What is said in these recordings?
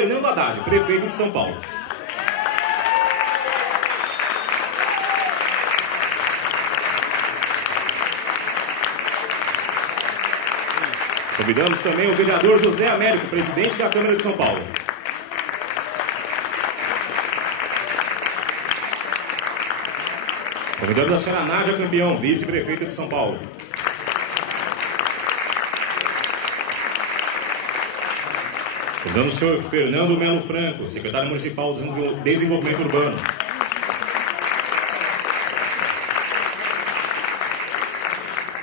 Fernando Haddad, prefeito de São Paulo. Convidamos também o vereador José Américo, presidente da Câmara de São Paulo. Convidamos a senhora Nádia Campeão, vice-prefeita de São Paulo. Convidamos o senhor Fernando Melo Franco, secretário municipal de Desenvolvimento Urbano.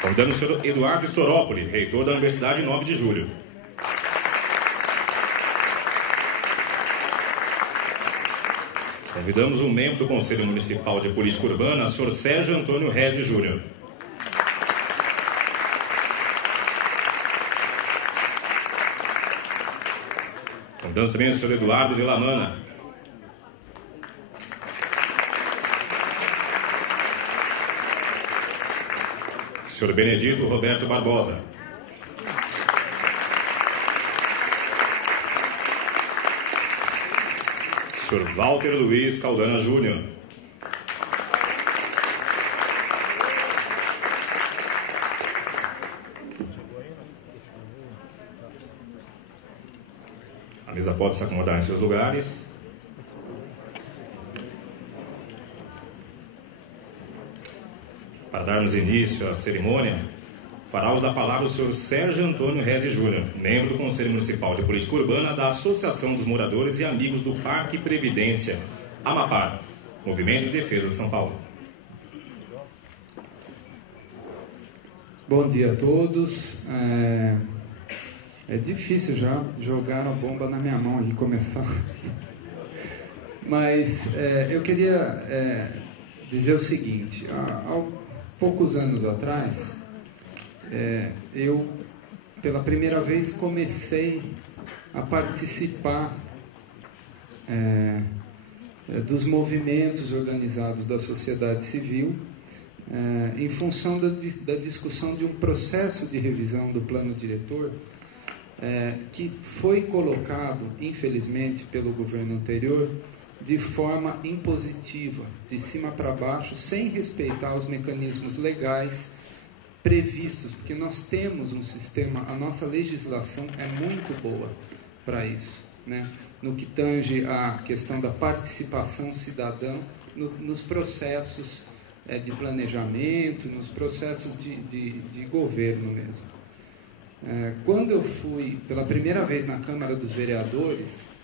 Convidamos o senhor Eduardo Storópoli, reitor da Universidade 9 de Julho. Convidamos um membro do Conselho Municipal de Política Urbana, o senhor Sérgio Antônio Reze Júnior. Convidamos também o senhor Eduardo de Lamana. O senhor Benedito Roberto Barbosa. O senhor Walter Luiz Caldana Júnior. A mesa pode se acomodar em seus lugares. Para darmos início à cerimônia, fará uso da palavra o senhor Sérgio Antônio Reze Júnior, membro do Conselho Municipal de Política Urbana da Associação dos Moradores e Amigos do Parque Previdência, Amapá, Movimento de Defesa de São Paulo. Bom dia a todos. É difícil já jogar a bomba na minha mão e começar. Mas eu queria dizer o seguinte. Há poucos anos atrás, eu, pela primeira vez, comecei a participar dos movimentos organizados da sociedade civil, em função da discussão de um processo de revisão do plano diretor, que foi colocado, infelizmente, pelo governo anterior, de forma impositiva, de cima para baixo, sem respeitar os mecanismos legais previstos, porque nós temos um sistema, a nossa legislação é muito boa para isso, né? No que tange à questão da participação cidadã nos processos de planejamento, nos processos de governo mesmo. Quando eu fui pela primeira vez na Câmara dos Vereadores,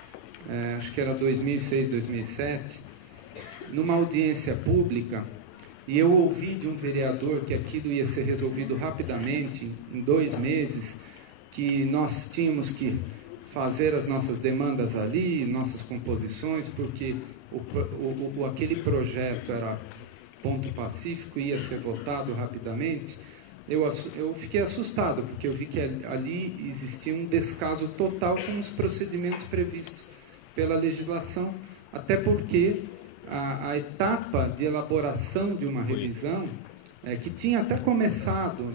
acho que era 2006, 2007, numa audiência pública, e eu ouvi de um vereador que aquilo ia ser resolvido rapidamente, em 2 meses, que nós tínhamos que fazer as nossas demandas ali, nossas composições, porque aquele projeto era ponto pacífico, ia ser votado rapidamente. Eu fiquei assustado, porque eu vi que ali existia um descaso total com os procedimentos previstos pela legislação, até porque a etapa de elaboração de uma revisão, que tinha até começado,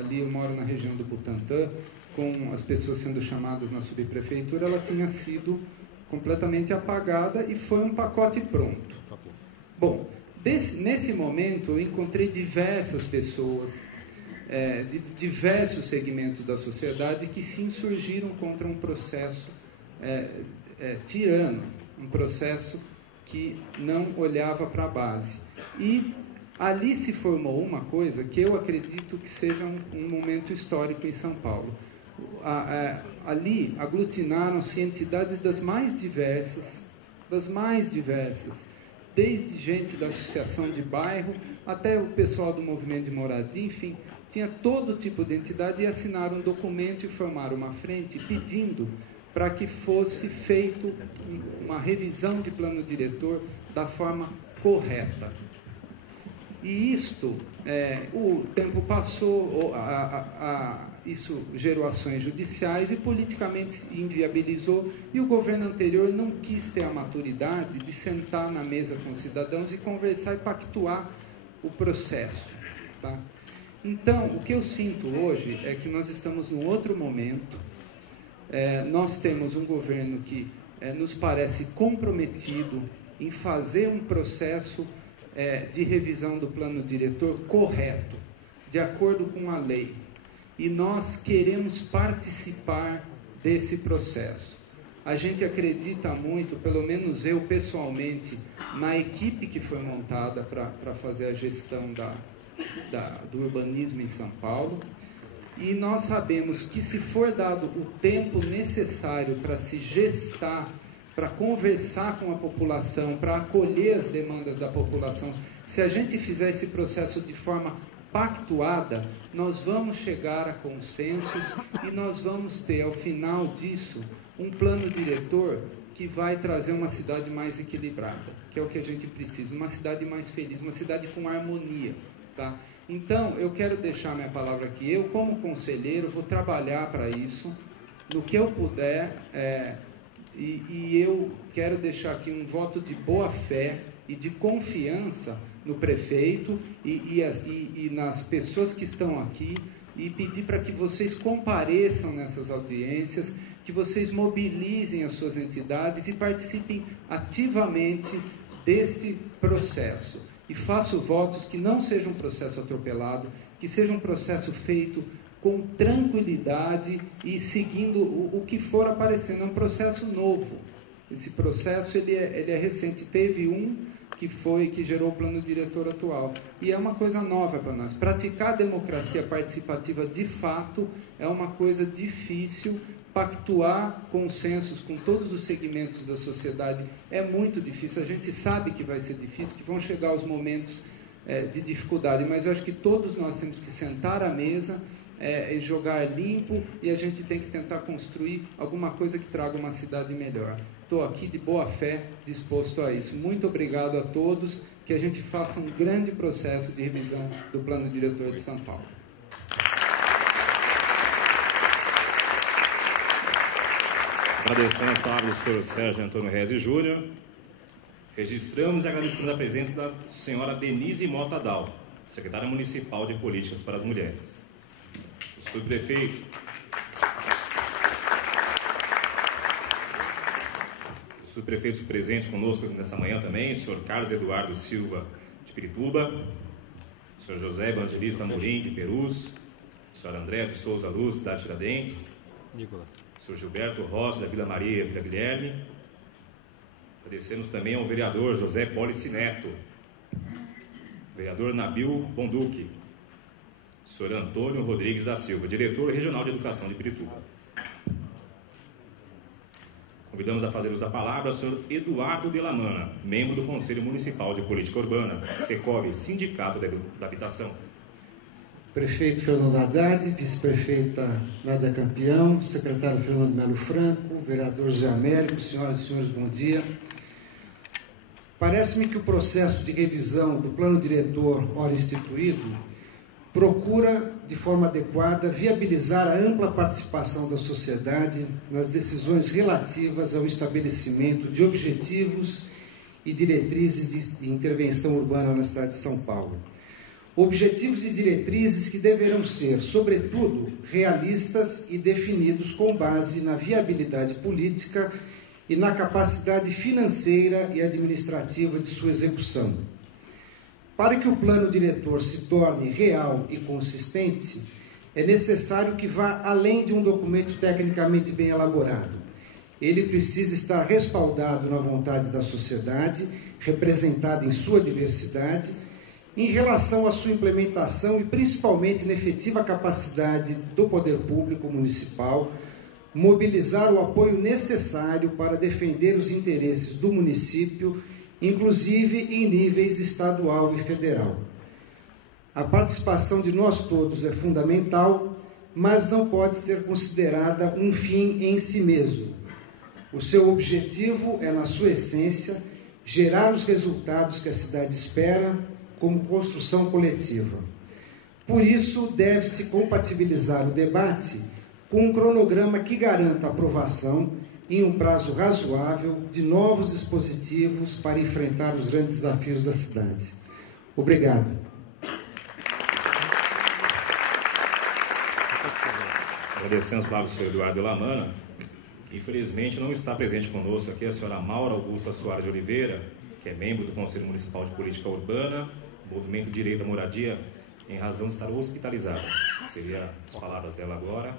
ali eu moro na região do Butantã, com as pessoas sendo chamadas na subprefeitura, ela tinha sido completamente apagada e foi um pacote pronto. Bom, nesse momento eu encontrei diversas pessoas, de diversos segmentos da sociedade que se insurgiram contra um processo tirano, um processo que não olhava para a base. E ali se formou uma coisa que eu acredito que seja um momento histórico em São Paulo. Ali aglutinaram-se entidades das mais diversas, desde gente da associação de bairro até o pessoal do movimento de moradia, enfim, tinha todo tipo de entidade, e assinaram um documento e formaram uma frente pedindo para que fosse feito uma revisão de plano diretor da forma correta. E isto, o tempo passou, isso gerou ações judiciais e politicamente inviabilizou, e o governo anterior não quis ter a maturidade de sentar na mesa com os cidadãos e conversar e pactuar o processo, tá? Então, o que eu sinto hoje é que nós estamos num outro momento. Nós temos um governo que nos parece comprometido em fazer um processo de revisão do plano diretor correto, de acordo com a lei. E nós queremos participar desse processo. A gente acredita muito, pelo menos eu pessoalmente, na equipe que foi montada para fazer a gestão do urbanismo em São Paulo. E nós sabemos que, se for dado o tempo necessário para se gestar, para conversar com a população, para acolher as demandas da população, se a gente fizer esse processo de forma pactuada, nós vamos chegar a consensos e nós vamos ter, ao final disso, um plano diretor que vai trazer uma cidade mais equilibrada, que é o que a gente precisa, uma cidade mais feliz, uma cidade com harmonia, tá? Então, eu quero deixar minha palavra aqui. Eu, como conselheiro, vou trabalhar para isso, no que eu puder, e eu quero deixar aqui um voto de boa-fé e de confiança no prefeito e nas pessoas que estão aqui, e pedir para que vocês compareçam nessas audiências, que vocês mobilizem as suas entidades e participem ativamente deste processo. E faço votos que não seja um processo atropelado, que seja um processo feito com tranquilidade e seguindo o que for aparecendo. É um processo novo. Esse processo ele é recente. Teve um que gerou o plano diretor atual. E é uma coisa nova para nós. Praticar a democracia participativa de fato é uma coisa difícil. Pactuar consensos com todos os segmentos da sociedade é muito difícil. A gente sabe que vai ser difícil, que vão chegar os momentos de dificuldade, mas eu acho que todos nós temos que sentar à mesa e jogar limpo, e a gente tem que tentar construir alguma coisa que traga uma cidade melhor. Estou aqui de boa fé, disposto a isso. Muito obrigado a todos, que a gente faça um grande processo de revisão do Plano Diretor de São Paulo. Agradecendo as palavras do senhor Sérgio Antônio Reze Júnior, registramos e agradecemos a presença da senhora Denise Mota Dal, secretária municipal de Políticas para as Mulheres. O subprefeito, os subprefeitos presentes conosco nessa manhã também, o senhor Carlos Eduardo Silva de Pirituba, o senhor José Evangelista Amorim de Perus, o senhor André de Souza Luz, cidade de Tiradentes, o senhor Gilberto Rosa, da Vila Maria, Vila Guilherme. Agradecemos também ao vereador José Polici Neto, vereador Nabil Bonduque, o senhor Antônio Rodrigues da Silva, diretor regional de educação de Pirituba. Convidamos a fazer uso da palavra o senhor Eduardo de Lamana, membro do Conselho Municipal de Política Urbana, SECOB, Sindicato da Habitação. Prefeito Fernando Haddad, vice-prefeita Nádia Campeão, secretário Fernando Melo Franco, vereador Zé Américo, senhoras e senhores, bom dia. Parece-me que o processo de revisão do plano diretor, ora instituído, procura, de forma adequada, viabilizar a ampla participação da sociedade nas decisões relativas ao estabelecimento de objetivos e diretrizes de intervenção urbana na cidade de São Paulo. Objetivos e diretrizes que deverão ser, sobretudo, realistas e definidos com base na viabilidade política e na capacidade financeira e administrativa de sua execução. Para que o plano diretor se torne real e consistente, é necessário que vá além de um documento tecnicamente bem elaborado. Ele precisa estar respaldado na vontade da sociedade, representada em sua diversidade, em relação à sua implementação e principalmente na efetiva capacidade do poder público municipal mobilizar o apoio necessário para defender os interesses do município, inclusive em níveis estadual e federal. A participação de nós todos é fundamental, mas não pode ser considerada um fim em si mesmo. O seu objetivo é, na sua essência, gerar os resultados que a cidade espera, como construção coletiva. Por isso, deve-se compatibilizar o debate com um cronograma que garanta a aprovação, em um prazo razoável, de novos dispositivos para enfrentar os grandes desafios da cidade. Obrigado. Agradecemos ao senhor Eduardo Lamana. Infelizmente não está presente conosco aqui a senhora Maura Augusta Soares de Oliveira, que é membro do Conselho Municipal de Política Urbana, Movimento Direito à Moradia, em razão de estar hospitalizada. Seria as palavras dela agora.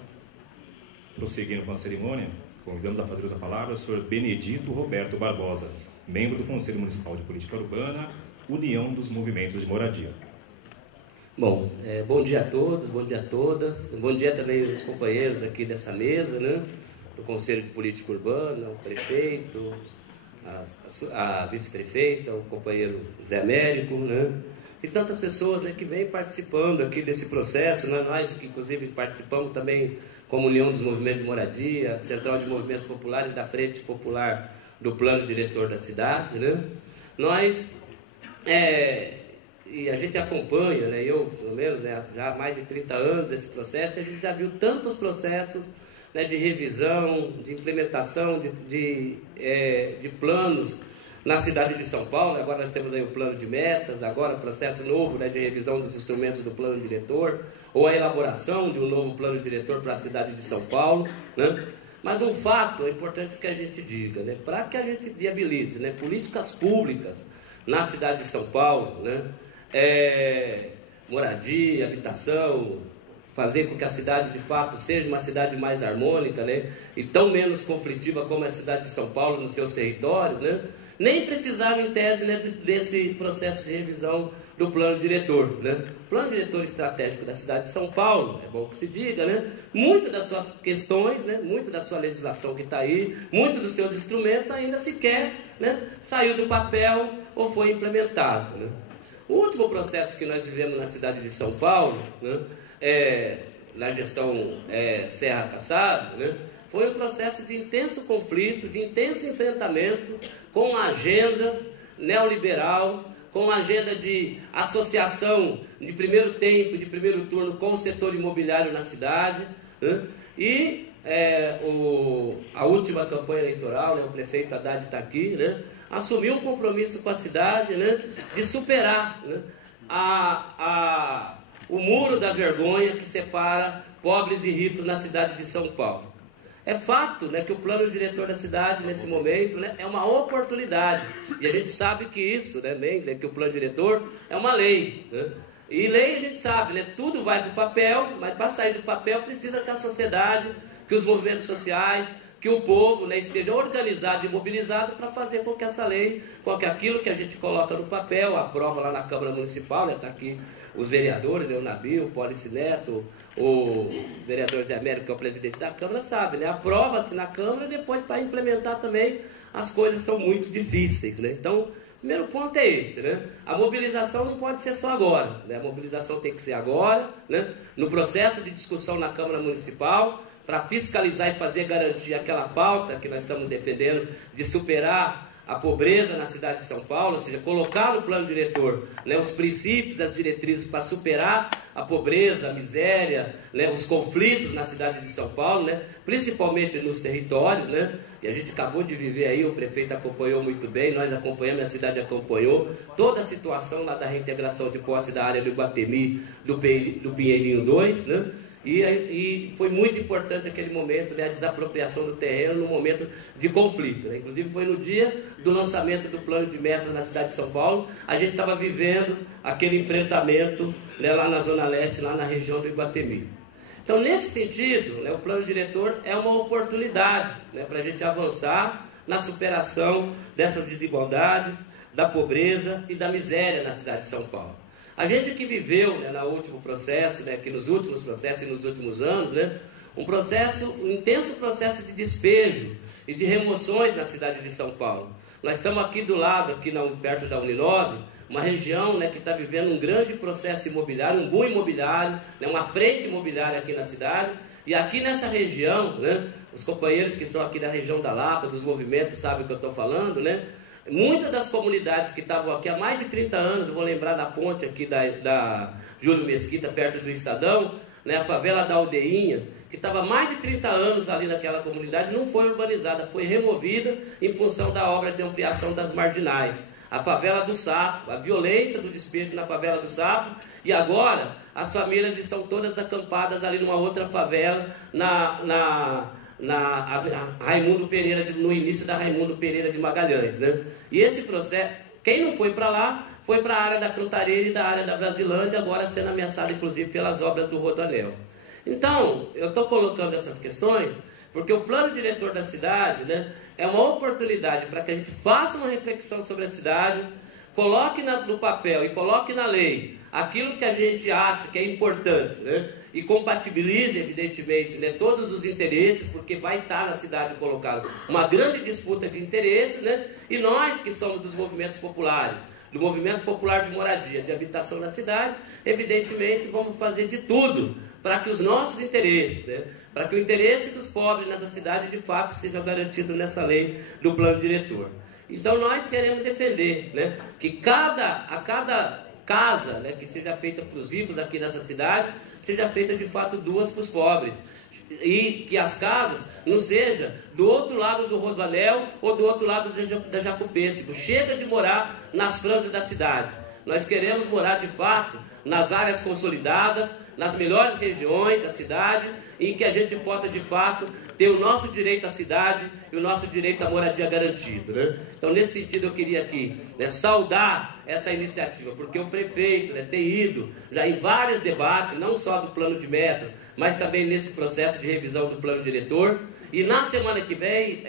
Prosseguindo com a cerimônia, convidamos a fazer uso da palavra o senhor Benedito Roberto Barbosa, membro do Conselho Municipal de Política Urbana, União dos Movimentos de Moradia. Bom, bom dia a todos, bom dia a todas. Bom dia também aos companheiros aqui dessa mesa, né? Do Conselho de Política Urbana, o prefeito, a vice-prefeita, o companheiro Zé Américo, né? E tantas pessoas, né, que vêm participando aqui desse processo, né? Nós que inclusive participamos também como União dos Movimentos de Moradia, Central de Movimentos Populares da Frente Popular do Plano Diretor da cidade, né? Nós, e a gente acompanha, né, eu pelo menos, né, já há mais de 30 anos desse processo, a gente já viu tantos processos, né, de revisão, de implementação de planos na cidade de São Paulo. Agora nós temos aí o plano de metas, agora o processo novo, né, de revisão dos instrumentos do plano diretor, ou a elaboração de um novo plano diretor para a cidade de São Paulo, né? Mas um fato é importante que a gente diga, né, para que a gente viabilize, né, políticas públicas na cidade de São Paulo, né, moradia, habitação, fazer com que a cidade, de fato, seja uma cidade mais harmônica, né? E tão menos conflitiva como é a cidade de São Paulo nos seus territórios, né? Nem precisava, em tese, né, desse processo de revisão do plano diretor, né? O plano diretor estratégico da cidade de São Paulo, é bom que se diga, né? Muitas das suas questões, né, muito da sua legislação que está aí, muitos dos seus instrumentos ainda sequer, né, saiu do papel ou foi implementado, né? O último processo que nós vivemos na cidade de São Paulo, né, na gestão Serra Cassado, né, foi um processo de intenso conflito, de intenso enfrentamento com a agenda neoliberal, com a agenda de associação de primeiro tempo, de primeiro turno com o setor imobiliário na cidade, né, e a última campanha eleitoral, né, o prefeito Haddad está aqui, né, assumiu um compromisso com a cidade, né, de superar, né, o muro da vergonha que separa pobres e ricos na cidade de São Paulo. É fato, né, que o plano diretor da cidade, nesse momento, né, é uma oportunidade. E a gente sabe que isso, né, que o plano diretor é uma lei, né? E lei a gente sabe, né, tudo vai para o papel, mas para sair do papel precisa que a sociedade, que os movimentos sociais, que o povo, né, esteja organizado e mobilizado para fazer com que essa lei, com que aquilo que a gente coloca no papel, aprova lá na Câmara Municipal, né, está aqui os vereadores, né, o Nabil, o Polici Neto, o vereador Zé Américo, que é o presidente da Câmara, sabe, né, aprova-se na Câmara e depois para implementar também as coisas são muito difíceis, né? Então, o primeiro ponto é esse, né? A mobilização não pode ser só agora, né? A mobilização tem que ser agora, né, no processo de discussão na Câmara Municipal, para fiscalizar e fazer garantir aquela pauta que nós estamos defendendo de superar a pobreza na cidade de São Paulo, ou seja, colocar no plano diretor, né, os princípios, as diretrizes para superar a pobreza, a miséria, né, os conflitos na cidade de São Paulo, né, principalmente nos territórios, né, e a gente acabou de viver aí, o prefeito acompanhou muito bem, nós acompanhamos, a cidade acompanhou toda a situação lá da reintegração de posse da área do Iguatemi, do Pinheirinho 2, né. E foi muito importante aquele momento, né, a desapropriação do terreno no momento de conflito, né? Inclusive foi no dia do lançamento do plano de metas na cidade de São Paulo, a gente estava vivendo aquele enfrentamento, né, lá na Zona Leste, lá na região do Iguatemi. Então, nesse sentido, né, o plano diretor é uma oportunidade, né, para a gente avançar na superação dessas desigualdades, da pobreza e da miséria na cidade de São Paulo. A gente que viveu, né, no último processo, né, que nos últimos processos e nos últimos anos, né, um intenso processo de despejo e de remoções na cidade de São Paulo. Nós estamos aqui do lado, perto da Uninove, uma região, né, que está vivendo um grande processo imobiliário, um boom imobiliário, né, uma frente imobiliária aqui na cidade. E aqui nessa região, né, os companheiros que são aqui da região da Lapa, dos movimentos, sabem o que eu estou falando, né? Muitas das comunidades que estavam aqui há mais de 30 anos, eu vou lembrar da ponte aqui da Júlio Mesquita, perto do Estadão, né, a favela da Aldeinha, que estava há mais de 30 anos ali naquela comunidade, não foi urbanizada, foi removida em função da obra de ampliação das marginais. A favela do Sapo, a violência do despejo na favela do Sapo, e agora as famílias estão todas acampadas ali numa outra favela, Raimundo Pereira, no início da Raimundo Pereira de Magalhães, né? E esse processo, quem não foi para lá, foi para a área da Cantareira e da área da Brasilândia, agora sendo ameaçado inclusive pelas obras do Rodoanel. Então, eu estou colocando essas questões porque o plano diretor da cidade, né, é uma oportunidade para que a gente faça uma reflexão sobre a cidade, coloque no papel e coloque na lei aquilo que a gente acha que é importante, né, e compatibilize, evidentemente, né, todos os interesses, porque vai estar na cidade colocado uma grande disputa de interesses, né, e nós que somos dos movimentos populares, do movimento popular de moradia, de habitação na cidade, evidentemente vamos fazer de tudo para que os nossos interesses, né, para que o interesse dos pobres nessa cidade de fato seja garantido nessa lei do plano diretor. Então nós queremos defender, né, que a cada casa, né, que seja feita para os ricos aqui nessa cidade, seja feita de fato 2 para os pobres. E que as casas não sejam do outro lado do Rodoanel ou do outro lado da Jacopêssego. Chega de morar nas franjas da cidade. Nós queremos morar de fato nas áreas consolidadas, nas melhores regiões da cidade, em que a gente possa de fato ter o nosso direito à cidade e o nosso direito à moradia garantido, né? Então, nesse sentido, eu queria aqui, né, saudar essa iniciativa, porque o prefeito, né, tem ido já em vários debates, não só do plano de metas, mas também nesse processo de revisão do plano diretor. E na semana que vem,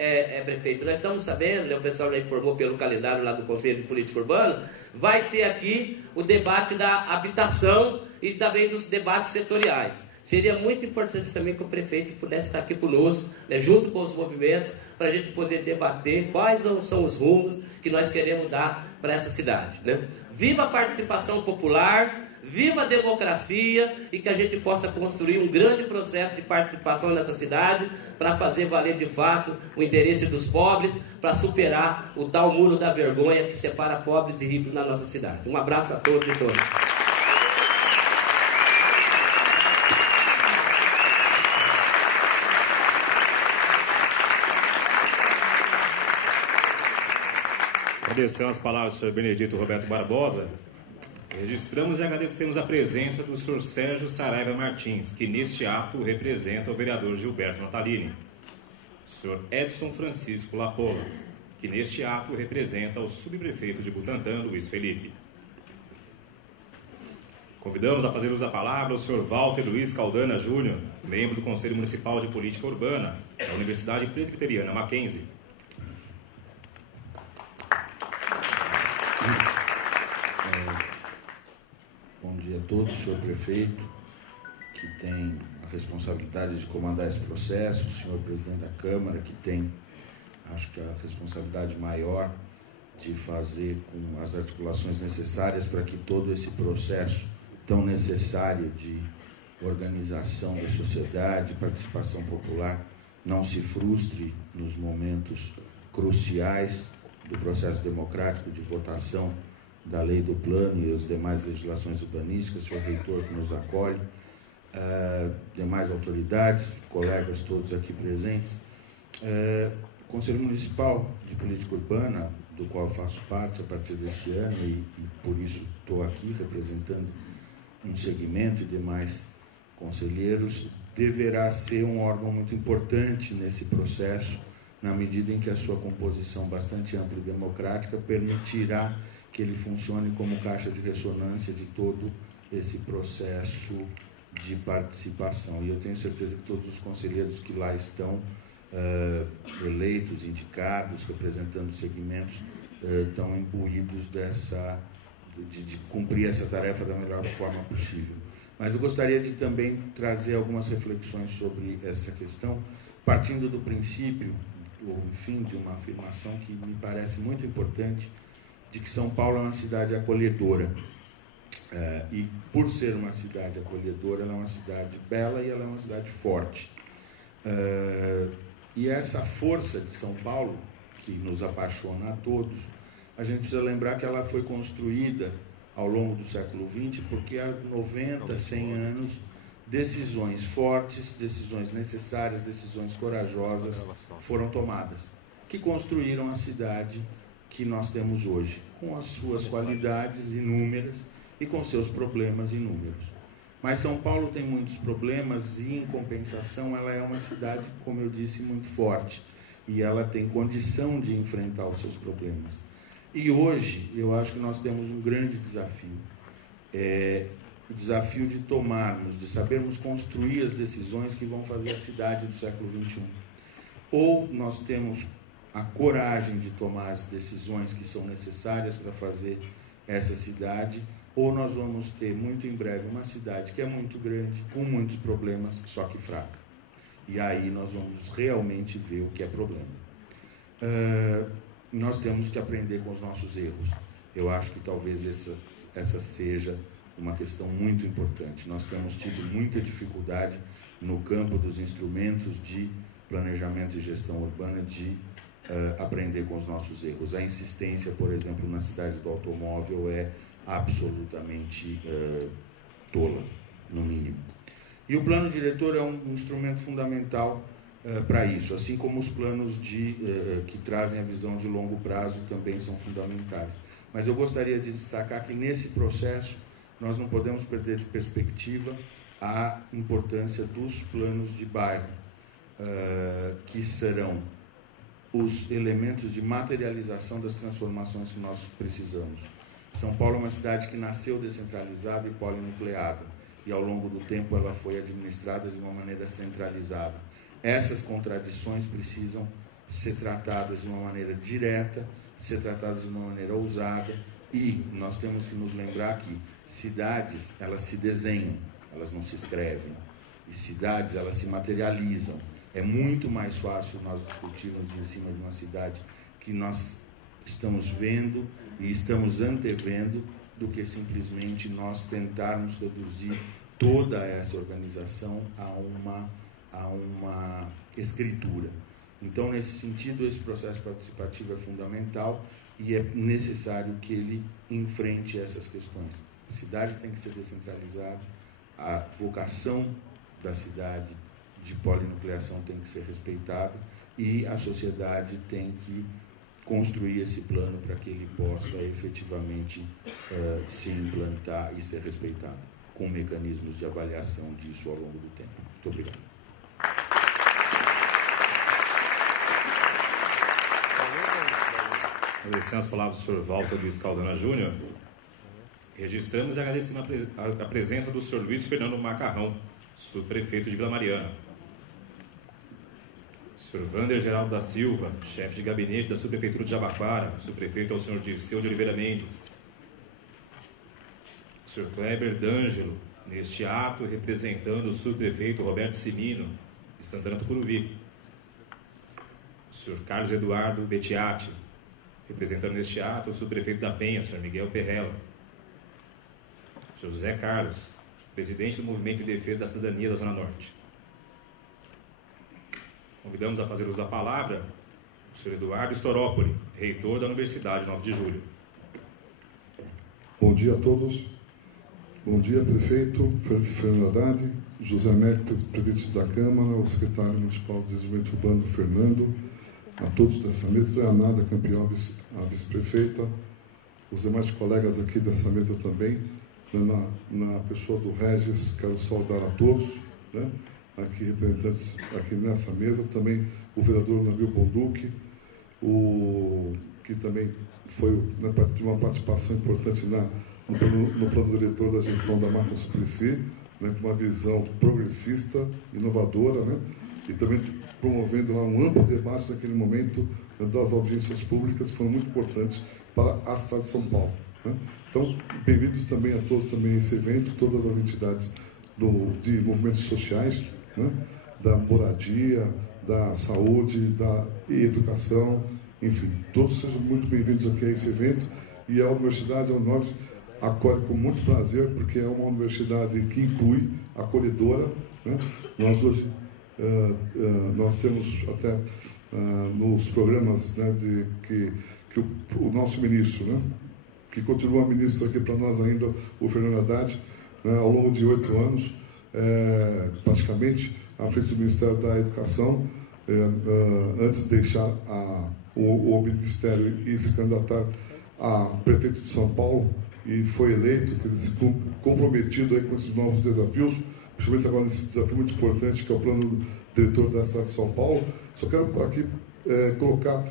prefeito, nós estamos sabendo, né, o pessoal já informou pelo calendário lá do Conselho de Política Urbana, vai ter aqui o debate da habitação e também dos debates setoriais. Seria muito importante também que o prefeito pudesse estar aqui conosco, né, junto com os movimentos, para a gente poder debater quais são os rumos que nós queremos dar para essa cidade, né? Viva a participação popular, viva a democracia e que a gente possa construir um grande processo de participação nessa cidade para fazer valer de fato o interesse dos pobres, para superar o tal muro da vergonha que separa pobres e ricos na nossa cidade. Um abraço a todos e todas. Agradecemos as palavras do senhor Benedito Roberto Barbosa. Registramos e agradecemos a presença do senhor Sérgio Saraiva Martins, que neste ato representa o vereador Gilberto Natalini. O senhor Edson Francisco Lapola, que neste ato representa o subprefeito de Butantã, Luiz Felipe. Convidamos a fazer uso da palavra o senhor Walter Luiz Caldana Júnior, membro do Conselho Municipal de Política Urbana da Universidade Presbiteriana Mackenzie. Bom dia a todos, senhor prefeito, que tem a responsabilidade de comandar esse processo, o senhor presidente da Câmara, que tem, acho que, a responsabilidade maior de fazer com as articulações necessárias para que todo esse processo tão necessário de organização da sociedade, participação popular, não se frustre nos momentos cruciais do processo democrático de votação da lei do plano e as demais legislações urbanísticas, senhor reitor que nos acolhe, demais autoridades, colegas todos aqui presentes. O Conselho Municipal de Política Urbana, do qual faço parte a partir desse ano e por isso estou aqui representando um segmento e demais conselheiros, deverá ser um órgão muito importante nesse processo, na medida em que a sua composição bastante ampla e democrática permitirá que ele funcione como caixa de ressonância de todo esse processo de participação. E eu tenho certeza que todos os conselheiros que lá estão, eleitos, indicados, representando segmentos, estão imbuídos de cumprir essa tarefa da melhor forma possível. Mas eu gostaria de também trazer algumas reflexões sobre essa questão, partindo do princípio, ou enfim, de uma afirmação que me parece muito importante, de que São Paulo é uma cidade acolhedora. E por ser uma cidade acolhedora, ela é uma cidade bela e ela é uma cidade forte. E essa força de São Paulo, que nos apaixona a todos, a gente precisa lembrar que ela foi construída ao longo do século XX, porque há 90, 100 anos, decisões fortes, decisões necessárias, decisões corajosas foram tomadas, que construíram a cidade que nós temos hoje, com as suas qualidades inúmeras e com seus problemas inúmeros. Mas São Paulo tem muitos problemas e, em compensação, ela é uma cidade, como eu disse, muito forte. E ela tem condição de enfrentar os seus problemas. E hoje, eu acho que nós temos um grande desafio. O desafio de tomarmos, de sabermos construir as decisões que vão fazer a cidade do século XXI. Ou nós temos a coragem de tomar as decisões que são necessárias para fazer essa cidade, ou nós vamos ter, muito em breve, uma cidade que é muito grande, com muitos problemas, só que fraca. E aí nós vamos realmente ver o que é problema. Nós temos que aprender com os nossos erros. Eu acho que talvez essa seja uma questão muito importante. Nós temos tido muita dificuldade no campo dos instrumentos de planejamento e gestão urbana de aprender com os nossos erros. A insistência, por exemplo, na cidade do automóvel é absolutamente tola, no mínimo. E o plano diretor é um instrumento fundamental para isso, assim como os planos que trazem a visão de longo prazo também são fundamentais. Mas eu gostaria de destacar que nesse processo nós não podemos perder de perspectiva a importância dos planos de bairro, que serão os elementos de materialização das transformações que nós precisamos. São Paulo é uma cidade que nasceu descentralizada e polinucleada, e ao longo do tempo ela foi administrada de uma maneira centralizada. Essas contradições precisam ser tratadas de uma maneira direta, ser tratadas de uma maneira ousada, e nós temos que nos lembrar que cidades, elas se desenham, elas não se escrevem, e cidades, elas se materializam. É muito mais fácil nós discutirmos em cima de uma cidade que nós estamos vendo e estamos antevendo do que simplesmente nós tentarmos reduzir toda essa organização a uma escritura. Então, nesse sentido, esse processo participativo é fundamental e é necessário que ele enfrente essas questões. A cidade tem que ser descentralizada, a vocação da cidade de polinucleação tem que ser respeitada e a sociedade tem que construir esse plano para que ele possa efetivamente se implantar e ser respeitado, com mecanismos de avaliação disso ao longo do tempo. Muito obrigado. Agradecendo as palavras do senhor Walter Luiz Caldana Júnior, registramos e agradecemos a presença do senhor Luiz Fernando Macarrão, subprefeito de Vila Mariana. Sr. Wander Geraldo da Silva, chefe de gabinete da subprefeitura de Jabaquara, subprefeito é o Sr. Dirceu de Oliveira Mendes. Sr. Kleber D'Angelo, neste ato, representando o subprefeito Roberto Cimino, de Santana Tucuruvi. Sr. Carlos Eduardo Betiati, representando neste ato o subprefeito da Penha, Sr. Miguel Perrella. Sr. José Carlos, presidente do Movimento de Defesa da Cidadania da Zona Norte. Convidamos a fazer uso da palavra o Sr. Eduardo Storópoli, reitor da Universidade 9 de Julho. Bom dia a todos. Bom dia, prefeito Fernando Haddad, José Américo, presidente da Câmara, o secretário municipal de Desenvolvimento Urbano, Fernando, a todos dessa mesa, a Nada Campiões, a vice-prefeita, os demais colegas aqui dessa mesa também, na pessoa do Regis, quero saudar a todos, né? Aqui representantes aqui nessa mesa, também o vereador Nabil Bonduque, que também foi uma participação importante no plano diretor da gestão da Mata Suplicy, né, com uma visão progressista, inovadora, né, e também promovendo lá um amplo debate naquele momento das audiências públicas, que foram muito importantes para a cidade de São Paulo. Né. Então, bem-vindos também a todos também a esse evento, todas as entidades de movimentos sociais, né, da moradia, da saúde, da educação, enfim, todos sejam muito bem-vindos aqui a esse evento, e a Universidade nós acolhe com muito prazer, porque é uma universidade que inclui, acolhedora, né? Nós hoje nós temos até nos programas, né, que o nosso ministro, né, que continua ministro aqui para nós ainda, o Fernando Haddad, né, ao longo de 8 anos, praticamente, à frente do Ministério da Educação, antes de deixar o Ministério e se candidatar a prefeito de São Paulo, e foi eleito, comprometido aí com esses novos desafios, principalmente agora nesse desafio muito importante que é o plano diretor da cidade de São Paulo. Só quero aqui colocar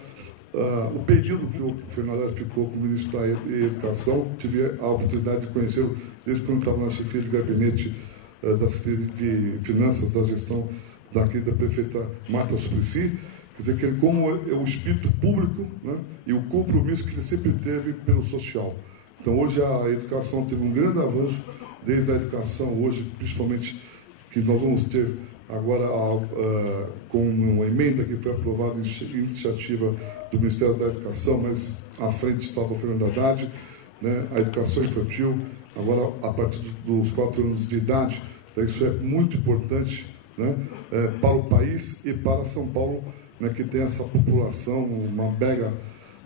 o período que o Fernando ficou como ministro da Educação. Tive a oportunidade de conhecê-lo desde quando estava na chefia de gabinete da Secretaria de Finanças, da gestão da prefeita Marta Suplicy. Quer dizer, que ele, como é o espírito público, né, e o compromisso que ele sempre teve pelo social. Então, hoje a educação teve um grande avanço, desde a educação, hoje, principalmente, que nós vamos ter agora, com uma emenda que foi aprovada em iniciativa do Ministério da Educação, mas à frente estava o Fernando Haddad, né, a educação infantil, agora a partir dos 4 anos de idade. Então, isso é muito importante, né, para o país e para São Paulo, né, que tem essa população, uma mega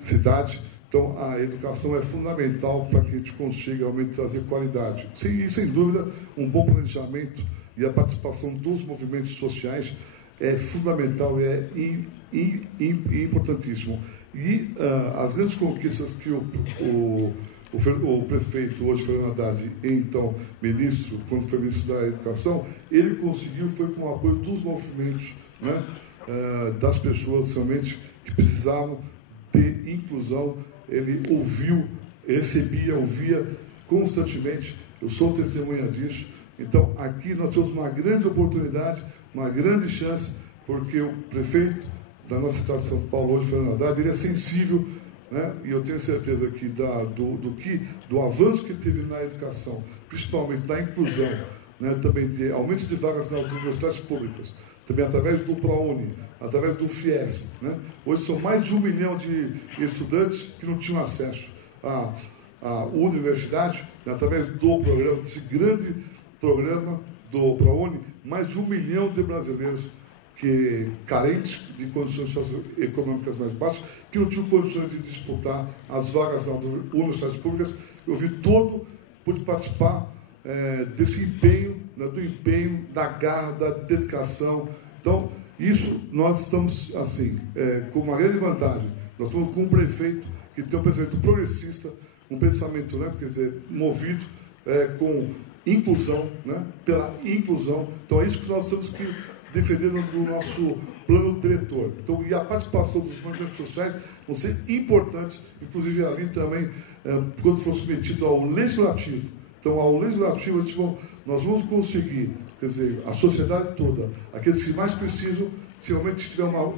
cidade. Então, a educação é fundamental para que a gente consiga realmente trazer qualidade. Sim, e, sem dúvida, um bom planejamento e a participação dos movimentos sociais é fundamental, é importantíssimo. E as grandes conquistas que o prefeito, hoje, Fernando Haddad, então ministro, quando foi ministro da Educação, ele conseguiu, foi com o apoio dos movimentos, né, das pessoas realmente que precisavam de inclusão. Ele ouviu, recebia, ouvia constantemente. Eu sou testemunha disso. Então, aqui nós temos uma grande oportunidade, uma grande chance, porque o prefeito da nossa cidade de São Paulo, hoje, Fernando Haddad, ele é sensível, né? E eu tenho certeza que do avanço que teve na educação, principalmente na inclusão, né? Também de aumento de vagas nas universidades públicas, também através do ProUni, através do FIES, né? Hoje são mais de 1 milhão de estudantes que não tinham acesso à universidade, né? Através do programa, desse grande programa do ProUni, mais de 1 milhão de brasileiros carentes de condições socioeconômicas mais baixas, que não tinham condições de disputar as vagas nas universidades públicas. Eu vi pude participar desse empenho, né, do empenho, da garra, da dedicação. Então, isso nós estamos, assim, com uma grande vantagem. Nós estamos com um prefeito que tem um pensamento progressista, um pensamento, né, quer dizer, movido com inclusão, né, pela inclusão. Então, é isso que nós temos que defender no nosso plano diretor. Então, e a participação dos movimentos sociais vão ser importantes, inclusive ali também, quando for submetido ao legislativo. Então, ao legislativo, nós vamos conseguir, quer dizer, a sociedade toda, aqueles que mais precisam, se realmente tiver uma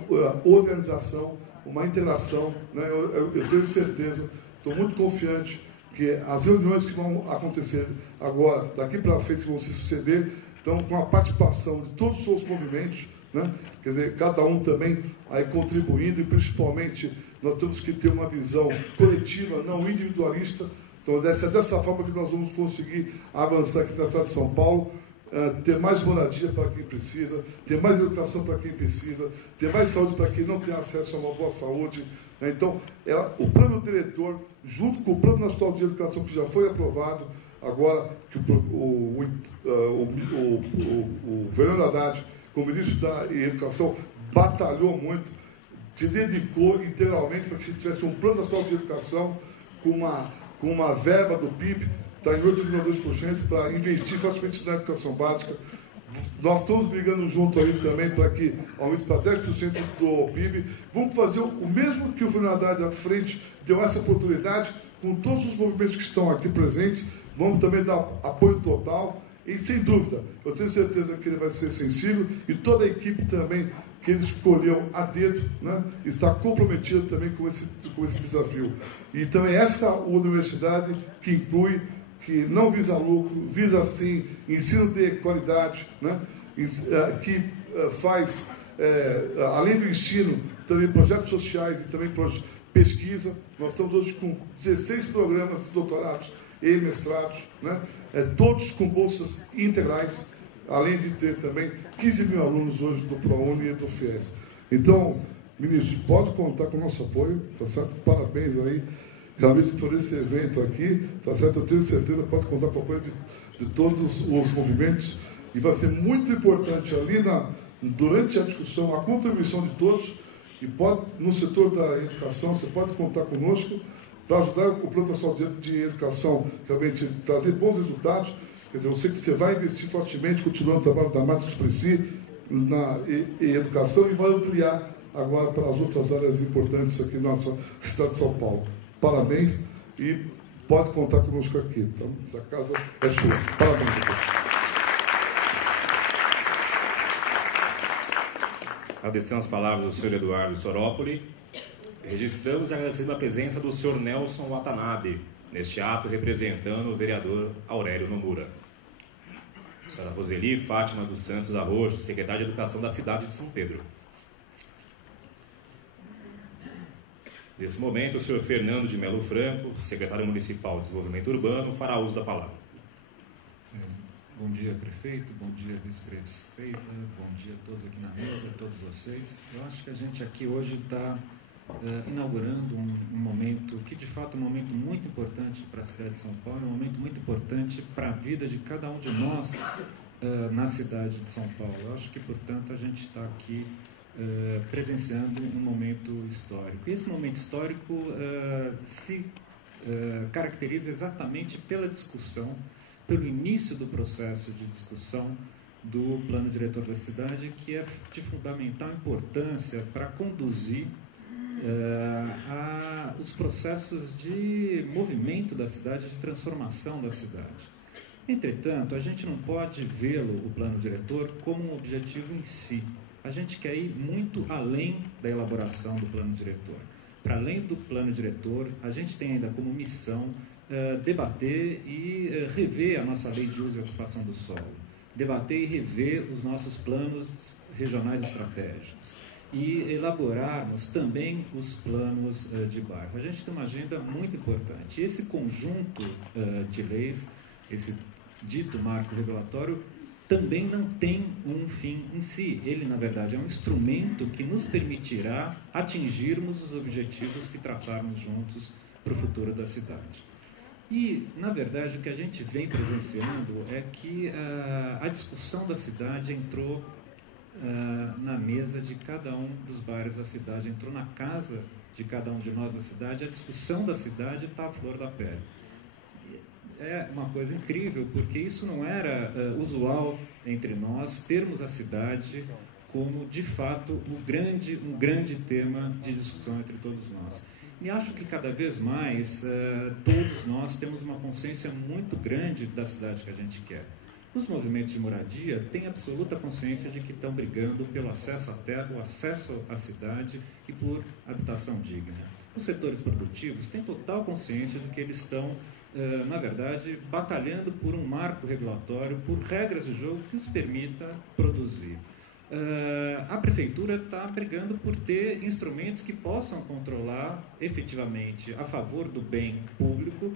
organização, uma interação, né, eu tenho certeza, estou muito confiante que as reuniões que vão acontecer agora, daqui para frente, vão se suceder, então, com a participação de todos os seus movimentos, né, quer dizer, cada um também aí contribuindo, e principalmente nós temos que ter uma visão coletiva, não individualista. Então, dessa forma que nós vamos conseguir avançar aqui na cidade de São Paulo, ter mais moradia para quem precisa, ter mais educação para quem precisa, ter mais saúde para quem não tem acesso a uma boa saúde. Né? Então, o plano diretor, junto com o Plano Nacional de Educação, que já foi aprovado, agora que o Fernando Haddad, como ministro da Educação, batalhou muito, se dedicou integralmente para que a gente tivesse um Plano Nacional de Educação com uma verba do PIB, está em 8,2%, para investir facilmente na educação básica. Nós estamos brigando junto ali também para que aumente para 10% do PIB. Vamos fazer o mesmo que o Fernando Haddad à frente deu essa oportunidade, com todos os movimentos que estão aqui presentes. Vamos também dar apoio total e, sem dúvida, eu tenho certeza que ele vai ser sensível e toda a equipe também que ele escolheu a dedo, né, está comprometida também com esse desafio. E também essa universidade que inclui, que não visa lucro, visa, sim, ensino de qualidade, né, que faz, além do ensino, também projetos sociais e também pesquisa. Nós estamos hoje com 16 programas de doutorados e mestrados, né, todos com bolsas integrais, além de ter também 15 mil alunos hoje do ProUni e do FIES. Então, ministro, pode contar com o nosso apoio, tá certo? Parabéns aí, realmente, por esse evento aqui, tá certo? Eu tenho certeza que pode contar com o apoio de todos os movimentos, e vai ser muito importante ali, durante a discussão, a contribuição de todos, E pode, no setor da educação, você pode contar conosco para ajudar o Plano Nacional de Educação realmente trazer bons resultados. Quer dizer, eu sei que você vai investir fortemente, continuando o trabalho da Marta Suplicy em educação e vai ampliar agora para as outras áreas importantes aqui na nossa cidade de São Paulo. Parabéns e pode contar conosco aqui. Então, a casa é sua. Parabéns a todos. Agradecemos as palavras do senhor Eduardo Sorópoli. Registramos e agradecemos a presença do senhor Nelson Watanabe, neste ato representando o vereador Aurélio Nomura. A senhora Roseli Fátima dos Santos Arrojo, secretária de Educação da cidade de São Pedro. Nesse momento, o senhor Fernando de Melo Franco, secretário municipal de Desenvolvimento Urbano, fará uso da palavra. Bom dia, prefeito, bom dia, vice-prefeita, bom dia a todos aqui na mesa, a todos vocês. Eu acho que a gente aqui hoje está inaugurando um momento que, de fato, é um momento muito importante para a cidade de São Paulo, um momento muito importante para a vida de cada um de nós na cidade de São Paulo. Eu acho que, portanto, a gente está aqui presenciando um momento histórico. E esse momento histórico se caracteriza exatamente pela discussão, pelo início do processo de discussão do plano diretor da cidade, que é de fundamental importância para conduzir os processos de movimento da cidade, de transformação da cidade. Entretanto, a gente não pode vê-lo, o plano diretor, como um objetivo em si. A gente quer ir muito além da elaboração do plano diretor. Para além do plano diretor, a gente tem ainda como missão debater e rever a nossa lei de uso e ocupação do solo, debater e rever os nossos planos regionais estratégicos e elaborarmos também os planos de bairro. A gente tem uma agenda muito importante. Esse conjunto de leis, esse dito marco regulatório, também não tem um fim em si. Ele, na verdade, é um instrumento que nos permitirá atingirmos os objetivos que traçarmos juntos para o futuro da cidade. E, na verdade, o que a gente vem presenciando é que a discussão da cidade entrou na mesa de cada um dos bairros da cidade, entrou na casa de cada um de nós da cidade. A discussão da cidade está à flor da pele. É uma coisa incrível, porque isso não era usual entre nós, termos a cidade como, de fato, um grande tema de discussão entre todos nós. E acho que cada vez mais todos nós temos uma consciência muito grande da cidade que a gente quer. Os movimentos de moradia têm absoluta consciência de que estão brigando pelo acesso à terra, o acesso à cidade e por habitação digna. Os setores produtivos têm total consciência de que eles estão, na verdade, batalhando por um marco regulatório, por regras de jogo que os permita produzir. A prefeitura está brigando por ter instrumentos que possam controlar efetivamente, a favor do bem público,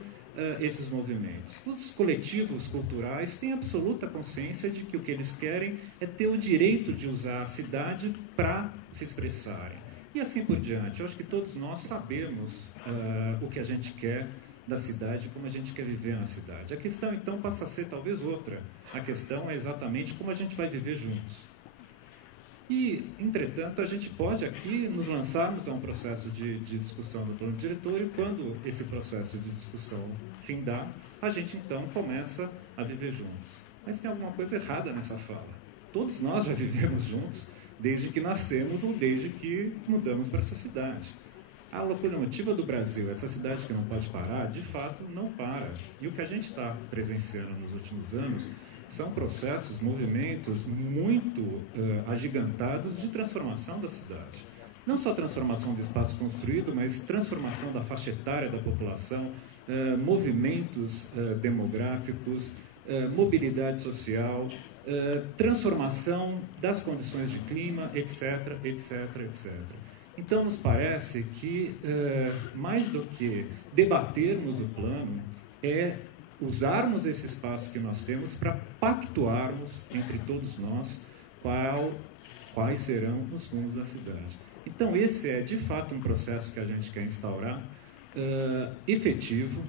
esses movimentos. Os coletivos culturais têm absoluta consciência de que o que eles querem é ter o direito de usar a cidade para se expressarem. E assim por diante. Eu acho que todos nós sabemos o que a gente quer da cidade, como a gente quer viver na cidade. A questão, então, passa a ser talvez outra. A questão é exatamente como a gente vai viver juntos. E, entretanto, a gente pode aqui nos lançarmos a um processo de discussão do plano diretor e quando esse processo de discussão findar, a gente então começa a viver juntos. Mas tem alguma coisa errada nessa fala. Todos nós já vivemos juntos desde que nascemos ou desde que mudamos para essa cidade. A locomotiva do Brasil, essa cidade que não pode parar, de fato não para. E o que a gente está presenciando nos últimos anos são processos, movimentos muito agigantados de transformação da cidade. Não só transformação do espaço construído, mas transformação da faixa etária da população, movimentos demográficos, mobilidade social, transformação das condições de clima, etc, etc, etc. Então, nos parece que, mais do que debatermos o plano, é usarmos esse espaço que nós temos para pactuarmos entre todos nós quais serão os rumos da cidade. Então, esse é, de fato, um processo que a gente quer instaurar, efetivo,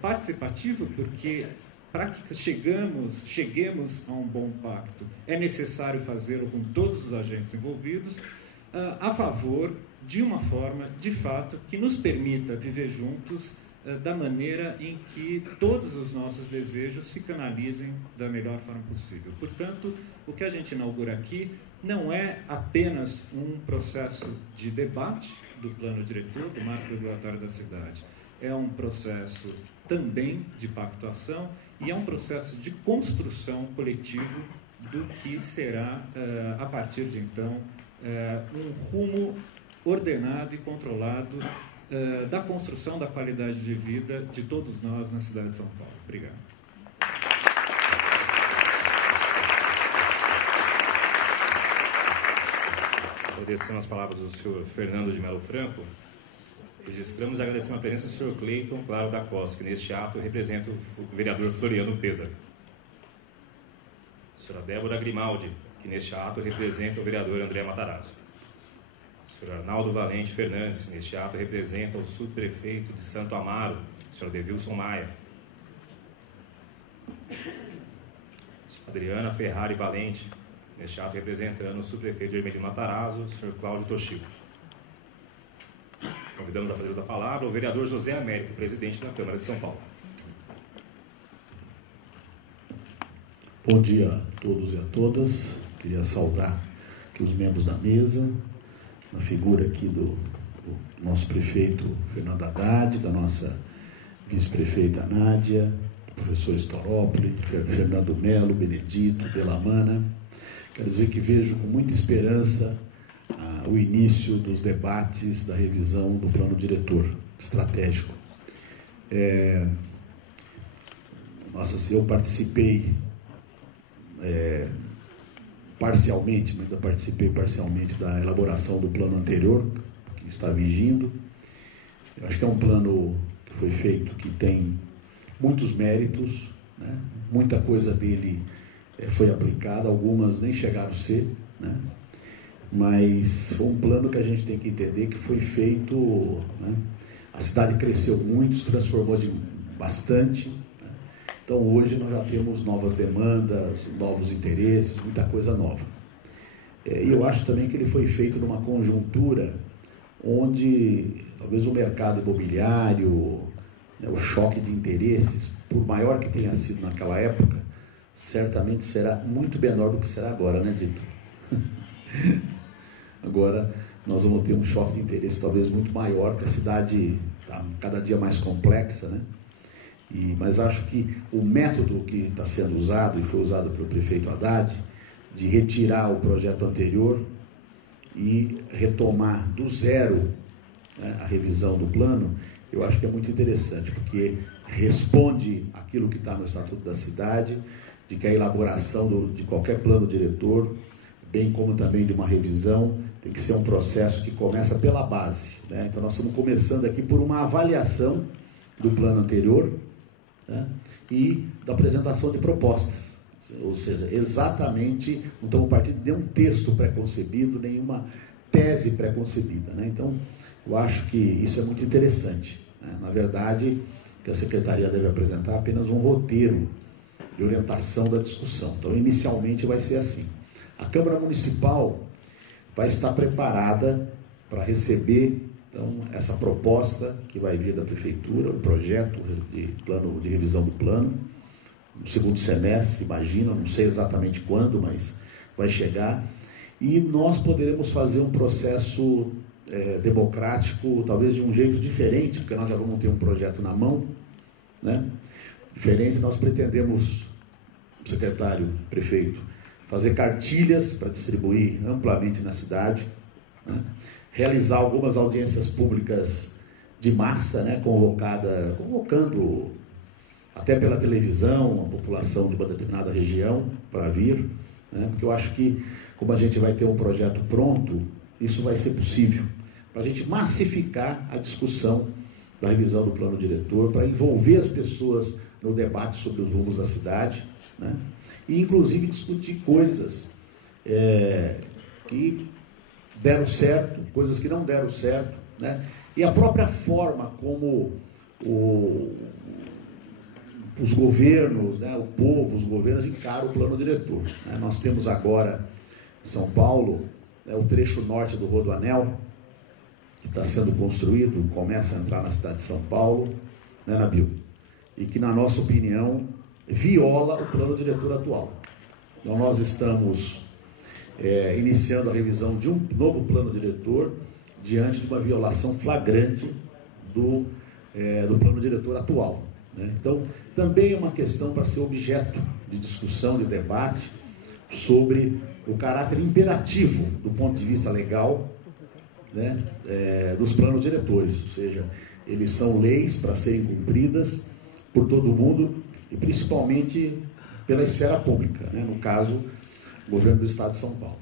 participativo, porque para que cheguemos a um bom pacto, é necessário fazê-lo com todos os agentes envolvidos, a favor de uma forma, de fato, que nos permita viver juntos da maneira em que todos os nossos desejos se canalizem da melhor forma possível. Portanto, o que a gente inaugura aqui não é apenas um processo de debate do plano diretor, do marco regulatório da cidade. É um processo também de pactuação e é um processo de construção coletivo do que será, a partir de então, um rumo ordenado e controlado da construção da qualidade de vida de todos nós na cidade de São Paulo. Obrigado. Agradecendo as palavras do senhor Fernando de Melo Franco, registramos e agradecemos a presença do senhor Cleiton Claro da Costa, que neste ato representa o vereador Floriano Pêsaro. A senhora Débora Grimaldi, que neste ato representa o vereador André Matarazzo. O senhor Arnaldo Valente Fernandes, que neste ato representa o subprefeito de Santo Amaro, o senhor Devilson Maia. A Adriana Ferrari Valente, neste ato representando o subprefeito de Ermelino Matarazzo, o senhor Cláudio Toshiko. Convidamos a fazer uso da palavra o vereador José Américo, presidente da Câmara de São Paulo. Bom dia a todos e a todas. Queria saudar aqui os membros da mesa, na figura aqui do nosso prefeito Fernando Haddad, da nossa vice-prefeita Nádia, do professor Storópoli, Fernando Melo, Benedito, Belamana. Quero dizer que vejo com muita esperança o início dos debates da revisão do plano diretor estratégico. Eu participei parcialmente, ainda participei parcialmente da elaboração do plano anterior, que está vigindo. Eu acho que é um plano que foi feito, que tem muitos méritos, né? Muita coisa dele foi aplicada, algumas nem chegaram a ser, né? Mas foi um plano que a gente tem que entender que foi feito, né? A cidade cresceu muito, se transformou bastante, né? Então hoje nós já temos novas demandas, novos interesses, muita coisa nova. E eu acho também que ele foi feito numa conjuntura onde talvez o mercado imobiliário, né, o choque de interesses, por maior que tenha sido naquela época, certamente será muito menor do que será agora, né, Dito? Agora nós vamos ter um choque de interesse talvez muito maior, porque a cidade está cada dia mais complexa, né? Mas acho que o método que está sendo usado, e foi usado pelo prefeito Haddad, de retirar o projeto anterior e retomar do zero, né, a revisão do plano, eu acho que é muito interessante, porque responde aquilo que está no Estatuto da Cidade, de que a elaboração de qualquer plano diretor, bem como também de uma revisão, tem que ser um processo que começa pela base, né? Então nós estamos começando aqui por uma avaliação do plano anterior, né, e da apresentação de propostas, ou seja, exatamente, não estamos partindo de nenhum texto pré-concebido, nenhuma tese pré-concebida, né? Então eu acho que isso é muito interessante, né? Na verdade, que a Secretaria deve apresentar apenas um roteiro de orientação da discussão. Então inicialmente vai ser assim. A Câmara Municipal vai estar preparada para receber, então, essa proposta que vai vir da Prefeitura, o projeto de plano de revisão do plano, no segundo semestre, imagino, não sei exatamente quando, mas vai chegar, e nós poderemos fazer um processo democrático, talvez de um jeito diferente, porque nós já vamos ter um projeto na mão, né? Diferente, nós pretendemos, secretário, prefeito, fazer cartilhas para distribuir amplamente na cidade, né? Realizar algumas audiências públicas de massa, né? Convocando até pela televisão a população de uma determinada região para vir, né? Porque eu acho que, como a gente vai ter um projeto pronto, isso vai ser possível, para a gente massificar a discussão da revisão do plano diretor, para envolver as pessoas no debate sobre os rumos da cidade, né? E inclusive discutir coisas que deram certo, coisas que não deram certo, né? E a própria forma como os governos, né, o povo, os governos encaram o plano diretor, né? Nós temos agora em São Paulo, né, o trecho norte do Rodoanel, que está sendo construído começa a entrar na cidade de São Paulo, né, Nabil? E que, na nossa opinião, viola o plano diretor atual. Então, nós estamos iniciando a revisão de um novo plano diretor diante de uma violação flagrante do plano diretor atual, né? Então, também é uma questão para ser objeto de discussão, de debate, sobre o caráter imperativo, do ponto de vista legal, né, dos planos diretores, ou seja, eles são leis para serem cumpridas por todo mundo e principalmente pela esfera pública, né, no caso, o governo do Estado de São Paulo.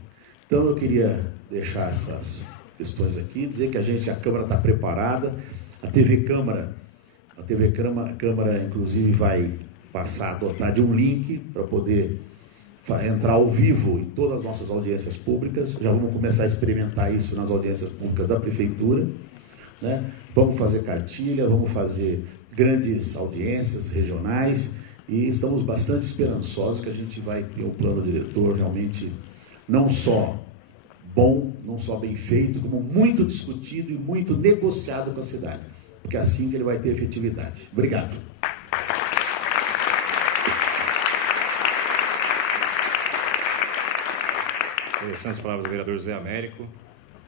Então, eu queria deixar essas questões aqui, dizer que a Câmara está preparada, a TV Câmara, inclusive, vai passar a adotar de um link para poder entrar ao vivo em todas as nossas audiências públicas. Já vamos começar a experimentar isso nas audiências públicas da Prefeitura, né? Vamos fazer cartilha, vamos fazer grandes audiências regionais e estamos bastante esperançosos que a gente vai ter um plano diretor realmente não só bom, não só bem feito, como muito discutido e muito negociado com a cidade, porque é assim que ele vai ter efetividade. Obrigado. Interessantes palavras do vereador José Américo.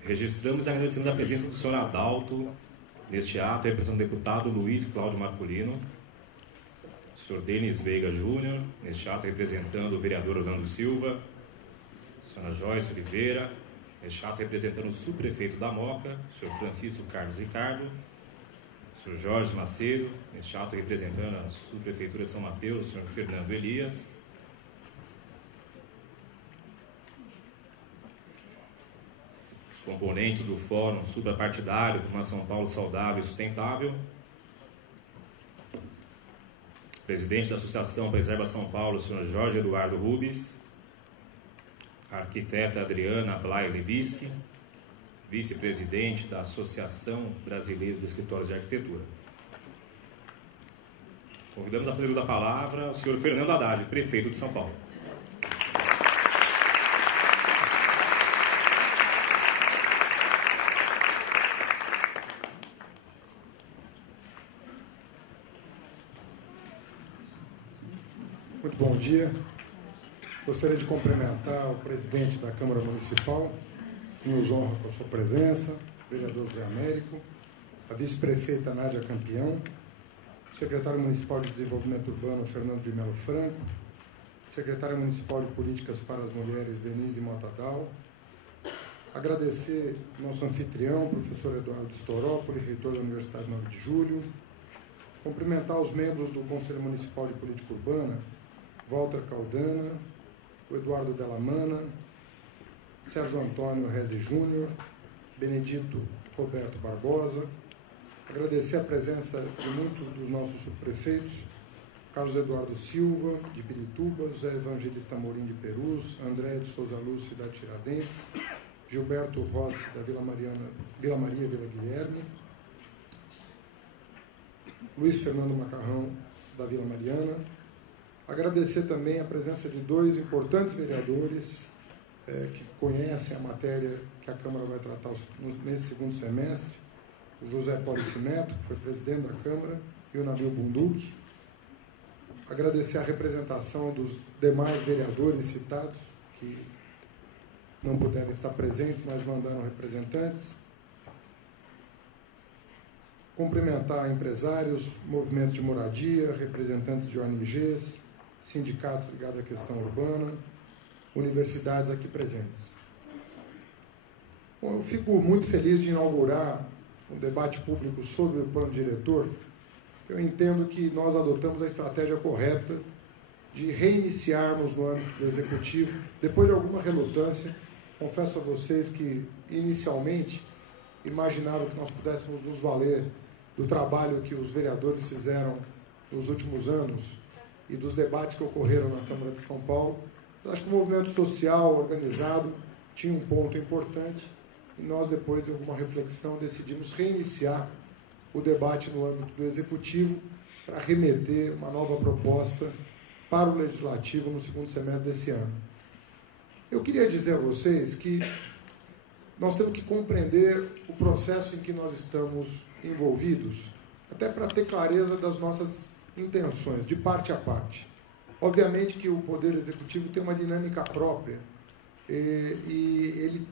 Registramos e agradecemos a presença do senhor Adalto neste ato, representando o deputado Luiz Cláudio Marcolino, o senhor Denis Veiga Júnior, neste ato representando o vereador Orlando Silva, a senhora Joyce Oliveira, neste ato representando o subprefeito da Moca, o senhor Francisco Carlos Ricardo, o senhor Jorge Macedo, neste ato representando a subprefeitura de São Mateus, o senhor Fernando Elias, componentes do Fórum Suprapartidário por uma São Paulo Saudável e Sustentável, presidente da Associação Preserva São Paulo, o senhor Jorge Eduardo Rubens, a arquiteta Adriana Blaia Levisky, vice-presidente da Associação Brasileira de Escritórios de Arquitetura. Convidamos a fazer da palavra o senhor Fernando Haddad, prefeito de São Paulo. Muito bom dia. Gostaria de cumprimentar o presidente da Câmara Municipal, que nos honra com a sua presença, o vereador José Américo, a vice-prefeita Nádia Campião, o secretário municipal de Desenvolvimento Urbano, Fernando de Melo Franco, o secretário municipal de Políticas para as Mulheres, Denise Motadal, agradecer ao nosso anfitrião, professor Eduardo Storópoli, reitor da Universidade 9 de Julho, cumprimentar os membros do Conselho Municipal de Política Urbana, Walter Caldana, o Eduardo Delamana, Sérgio Antônio Reze Júnior, Benedito Roberto Barbosa, agradecer a presença de muitos dos nossos subprefeitos, Carlos Eduardo Silva, de Pirituba, José Evangelista Amorim de Perus, André de Souza Lúcio, da Tiradentes, Gilberto Rossi, da Vila Maria, Vila Guilherme, Luiz Fernando Macarrão, da Vila Mariana. Agradecer também a presença de dois importantes vereadores que conhecem a matéria que a Câmara vai tratar nesse segundo semestre, o José Paulice Neto, que foi presidente da Câmara, e o Nabil Bunduque. Agradecer a representação dos demais vereadores citados, que não puderam estar presentes, mas mandaram representantes. Cumprimentar empresários, movimentos de moradia, representantes de ONGs, sindicatos ligados à questão urbana, universidades aqui presentes. Bom, eu fico muito feliz de inaugurar um debate público sobre o plano diretor. Eu entendo que nós adotamos a estratégia correta de reiniciarmos no âmbito do Executivo, depois de alguma relutância. Confesso a vocês que, inicialmente, imaginava que nós pudéssemos nos valer do trabalho que os vereadores fizeram nos últimos anos e dos debates que ocorreram na Câmara de São Paulo. Eu acho que o movimento social organizado tinha um ponto importante e nós, depois de alguma reflexão, decidimos reiniciar o debate no âmbito do Executivo para remeter uma nova proposta para o Legislativo no segundo semestre desse ano. Eu queria dizer a vocês que nós temos que compreender o processo em que nós estamos envolvidos, até para ter clareza das nossas intenções, de parte a parte. Obviamente que o Poder Executivo tem uma dinâmica própria, e ele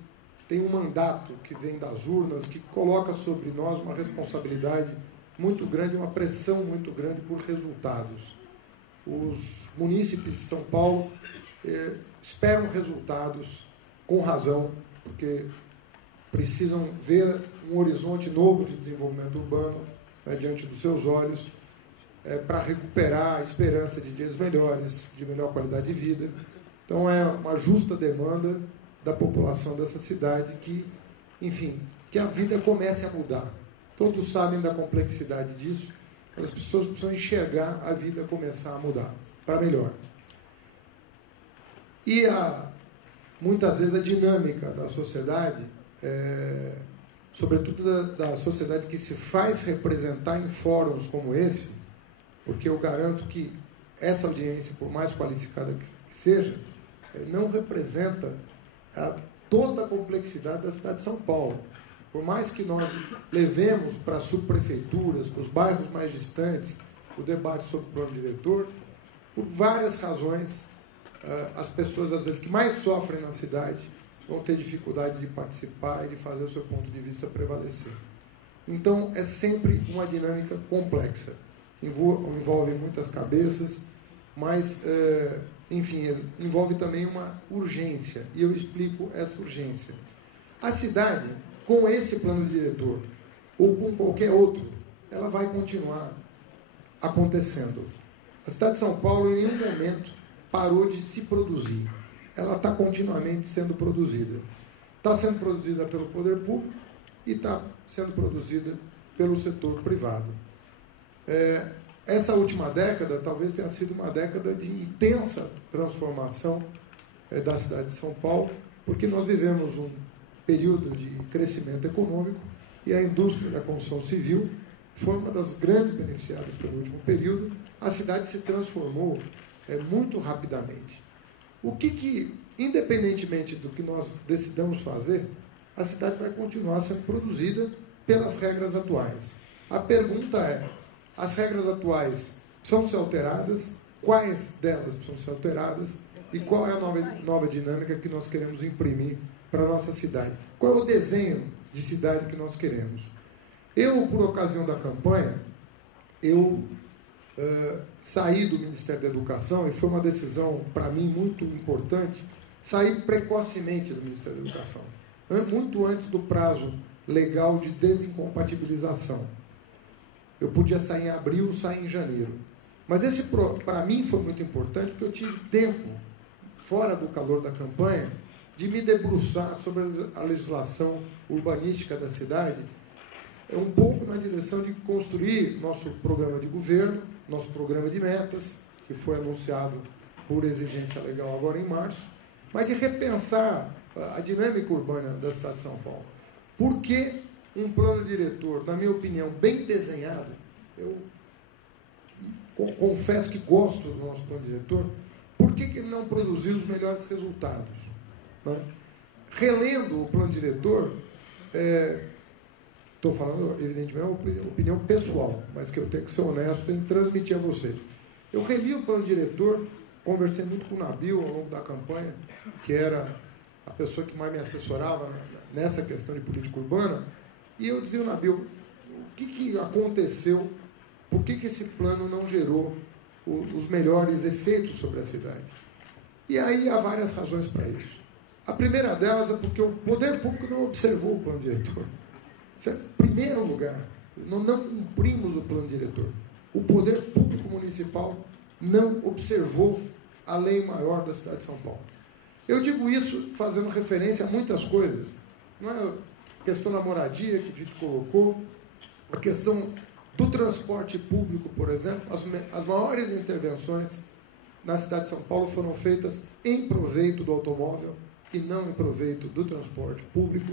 tem um mandato que vem das urnas, que coloca sobre nós uma responsabilidade muito grande, uma pressão muito grande por resultados. Os munícipes de São Paulo esperam resultados com razão, porque precisam ver um horizonte novo de desenvolvimento urbano, né, diante dos seus olhos, para recuperar a esperança de dias melhores, de melhor qualidade de vida. Então, é uma justa demanda da população dessa cidade que, enfim, que a vida comece a mudar. Todos sabem da complexidade disso, as pessoas precisam enxergar a vida começar a mudar, para melhor. E, muitas vezes, a dinâmica da sociedade, sobretudo da sociedade que se faz representar em fóruns como esse, porque eu garanto que essa audiência, por mais qualificada que seja, não representa toda a complexidade da cidade de São Paulo. Por mais que nós levemos para as subprefeituras, para os bairros mais distantes, o debate sobre o plano diretor, por várias razões, as pessoas, às vezes, que mais sofrem na cidade vão ter dificuldade de participar e de fazer o seu ponto de vista prevalecer. Então, é sempre uma dinâmica complexa. Envolve muitas cabeças, mas, enfim, envolve também uma urgência. E eu explico essa urgência. A cidade, com esse plano diretor, ou com qualquer outro, ela vai continuar acontecendo. A cidade de São Paulo, em nenhum momento, parou de se produzir. Ela está continuamente sendo produzida. Está sendo produzida pelo poder público e está sendo produzida pelo setor privado. Essa última década talvez tenha sido uma década de intensa transformação da cidade de São Paulo, porque nós vivemos um período de crescimento econômico e a indústria da construção civil foi uma das grandes beneficiadas pelo último período. A cidade se transformou muito rapidamente. O que, independentemente do que nós decidamos fazer, a cidade vai continuar sendo produzida pelas regras atuais. A pergunta é, as regras atuais precisam ser alteradas? Quais delas precisam ser alteradas? E qual é a nova dinâmica que nós queremos imprimir para a nossa cidade? Qual é o desenho de cidade que nós queremos? Eu, por ocasião da campanha, saí do Ministério da Educação, e foi uma decisão, para mim, muito importante, sair precocemente do Ministério da Educação, muito antes do prazo legal de desincompatibilização. Eu podia sair em abril, sair em janeiro. Mas esse, para mim, foi muito importante, porque eu tive tempo, fora do calor da campanha, de me debruçar sobre a legislação urbanística da cidade, um pouco na direção de construir nosso programa de governo, nosso programa de metas, que foi anunciado por exigência legal agora em março, mas de repensar a dinâmica urbana da cidade de São Paulo. Por que um plano diretor, na minha opinião, bem desenhado, eu confesso que gosto do nosso plano diretor, por que ele não produziu os melhores resultados? Né? Relendo o plano diretor, estou falando, evidentemente, é uma opinião pessoal, mas que eu tenho que ser honesto em transmitir a vocês. Eu revi o plano diretor, conversei muito com o Nabil ao longo da campanha, que era a pessoa que mais me assessorava nessa questão de política urbana, e eu dizia ao Nabil, o que aconteceu, por que esse plano não gerou os melhores efeitos sobre a cidade? E aí há várias razões para isso. A primeira delas é porque o poder público não observou o plano diretor. Em primeiro lugar, nós não cumprimos o plano diretor. O poder público municipal não observou a lei maior da cidade de São Paulo. Eu digo isso fazendo referência a muitas coisas. Não é a questão da moradia que o Dito colocou, a questão do transporte público, por exemplo. As maiores intervenções na cidade de São Paulo foram feitas em proveito do automóvel e não em proveito do transporte público.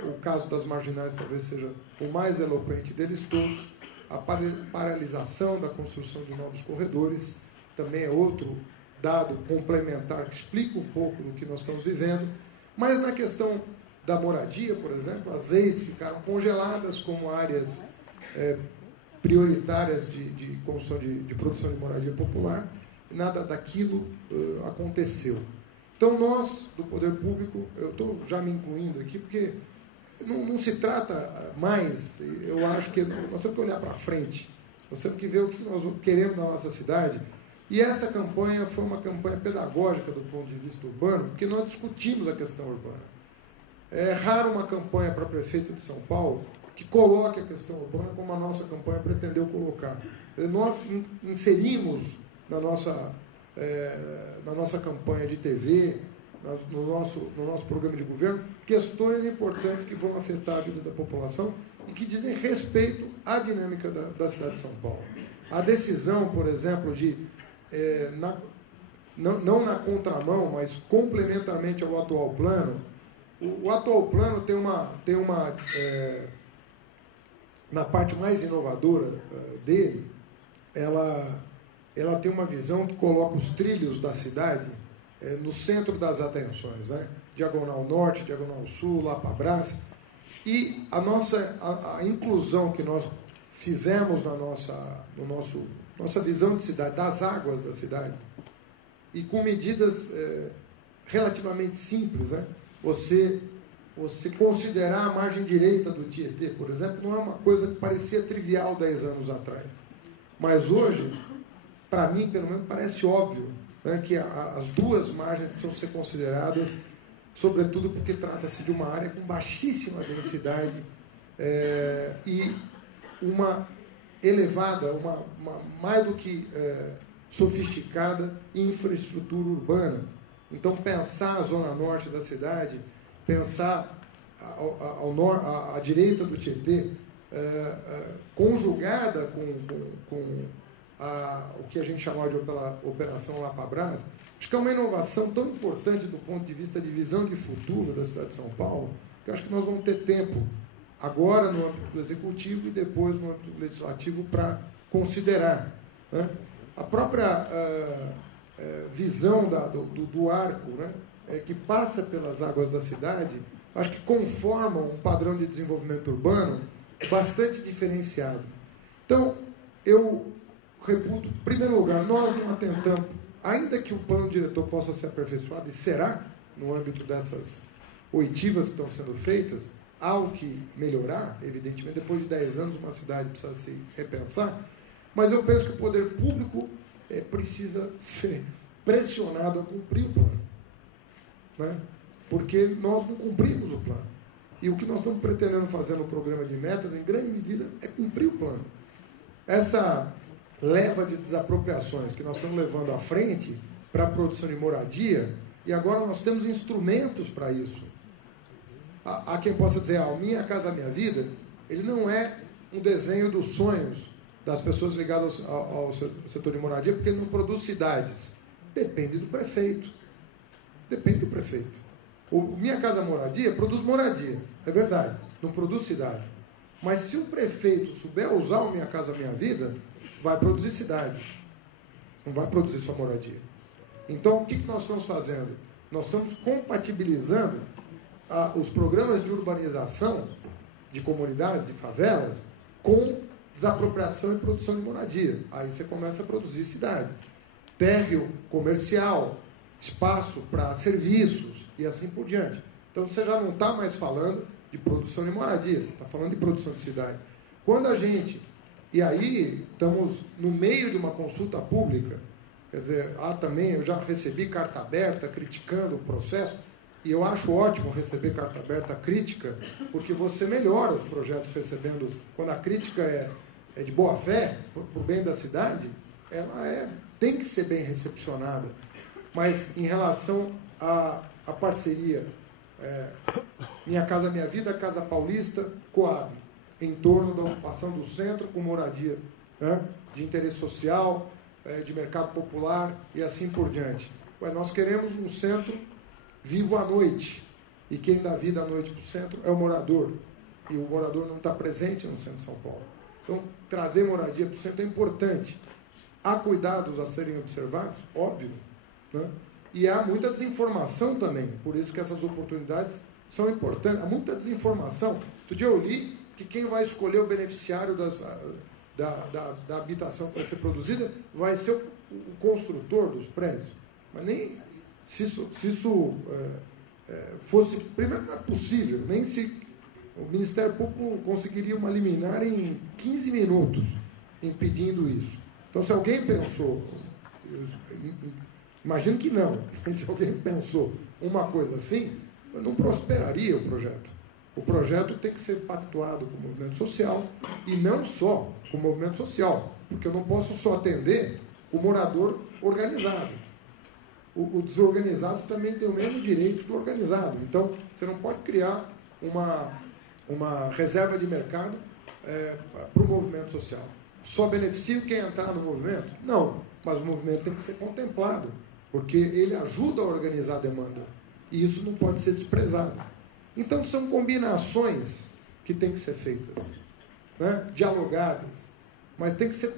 O caso das marginais talvez seja o mais eloquente deles todos. A paralisação da construção de novos corredores também é outro dado complementar que explica um pouco do que nós estamos vivendo. Mas na questão da moradia, por exemplo, as leis ficaram congeladas como áreas prioritárias de construção de produção de moradia popular, e nada daquilo aconteceu. Então, nós, do poder público, eu estou já me incluindo aqui, porque não se trata mais, eu acho que nós temos que olhar para frente, nós temos que ver o que nós queremos na nossa cidade, e essa campanha foi uma campanha pedagógica do ponto de vista urbano, porque nós discutimos a questão urbana. É raro uma campanha para prefeito de São Paulo que coloque a questão urbana como a nossa campanha pretendeu colocar. Nós inserimos na nossa campanha de TV, no nosso programa de governo, questões importantes que vão afetar a vida da população e que dizem respeito à dinâmica da cidade de São Paulo. A decisão, por exemplo, de, não na contramão, mas complementarmente ao atual plano, o atual plano tem uma na parte mais inovadora dele, ela tem uma visão que coloca os trilhos da cidade no centro das atenções, né? Diagonal Norte, Diagonal Sul, Lapa-Brás, e a inclusão que nós fizemos na nossa visão de cidade, das águas da cidade, e com medidas relativamente simples, né? Você considerar a margem direita do Tietê, por exemplo, não é uma coisa que parecia trivial 10 anos atrás. Mas hoje, para mim, pelo menos, parece óbvio, né, que as duas margens precisam ser consideradas, sobretudo porque trata-se de uma área com baixíssima densidade e uma elevada, uma mais do que sofisticada infraestrutura urbana. Então, pensar a zona norte da cidade, pensar à direita do Tietê, conjugada com o que a gente chamava de Operação Lapa-Brás, acho que é uma inovação tão importante do ponto de vista de visão de futuro da cidade de São Paulo, que eu acho que nós vamos ter tempo, agora no âmbito do Executivo e depois no âmbito do Legislativo, para considerar, né? A própria visão do arco, né, que passa pelas águas da cidade, acho que conforma um padrão de desenvolvimento urbano bastante diferenciado. Então, eu reputo, em primeiro lugar, nós não atentamos, ainda que o plano diretor possa ser aperfeiçoado, e será, no âmbito dessas oitivas que estão sendo feitas, há o que melhorar, evidentemente, depois de 10 anos uma cidade precisa se repensar, mas eu penso que o poder público precisa ser pressionado a cumprir o plano, né? Porque nós não cumprimos o plano. E o que nós estamos pretendendo fazer no programa de metas, em grande medida, é cumprir o plano. Essa leva de desapropriações que nós estamos levando à frente para a produção de moradia, e agora nós temos instrumentos para isso. Há quem possa dizer, Minha Casa Minha Vida, ele não é um desenho dos sonhos das pessoas ligadas ao setor de moradia, porque ele não produz cidades. Depende do prefeito. Depende do prefeito. O Minha Casa Moradia produz moradia, é verdade, não produz cidade. Mas se o prefeito souber usar o Minha Casa Minha Vida, vai produzir cidade. Não vai produzir só moradia. Então, o que nós estamos fazendo? Nós estamos compatibilizando os programas de urbanização de comunidades, de favelas, com desapropriação e produção de moradia. Aí você começa a produzir cidade. Térreo comercial, espaço para serviços e assim por diante. Então você já não está mais falando de produção de moradia, você está falando de produção de cidade. Quando a gente... E aí estamos no meio de uma consulta pública, quer dizer, também eu já recebi carta aberta criticando o processo, e eu acho ótimo receber carta aberta crítica, porque você melhora os projetos recebendo. Quando a crítica é de boa fé, por bem da cidade, ela tem que ser bem recepcionada. Mas em relação à parceria Minha Casa Minha Vida, Casa Paulista, Coab, em torno da ocupação do centro com moradia, né, de interesse social, de mercado popular e assim por diante. Mas nós queremos um centro vivo à noite, e quem dá vida à noite para o centro é o morador, e o morador não está presente no centro de São Paulo. Então, trazer moradia para o centro é importante. Há cuidados a serem observados, óbvio, né? E há muita desinformação também, por isso que essas oportunidades são importantes. Há muita desinformação. Outro dia eu li que quem vai escolher o beneficiário da habitação para ser produzida vai ser o construtor dos prédios. Mas nem se isso fosse... Primeiro, não é possível, nem se o Ministério Público conseguiria uma liminar em 15 minutos impedindo isso. Então, se alguém pensou... Imagino que não. Se alguém pensou uma coisa assim, não prosperaria o projeto. O projeto tem que ser pactuado com o movimento social e não só com o movimento social, porque eu não posso só atender o morador organizado. O desorganizado também tem o mesmo direito do organizado. Então, você não pode criar uma reserva de mercado para o movimento social. Só beneficia quem entrar no movimento? Não, mas o movimento tem que ser contemplado, porque ele ajuda a organizar a demanda. E isso não pode ser desprezado. Então, são combinações que têm que ser feitas, né? Dialogadas, mas tem que ser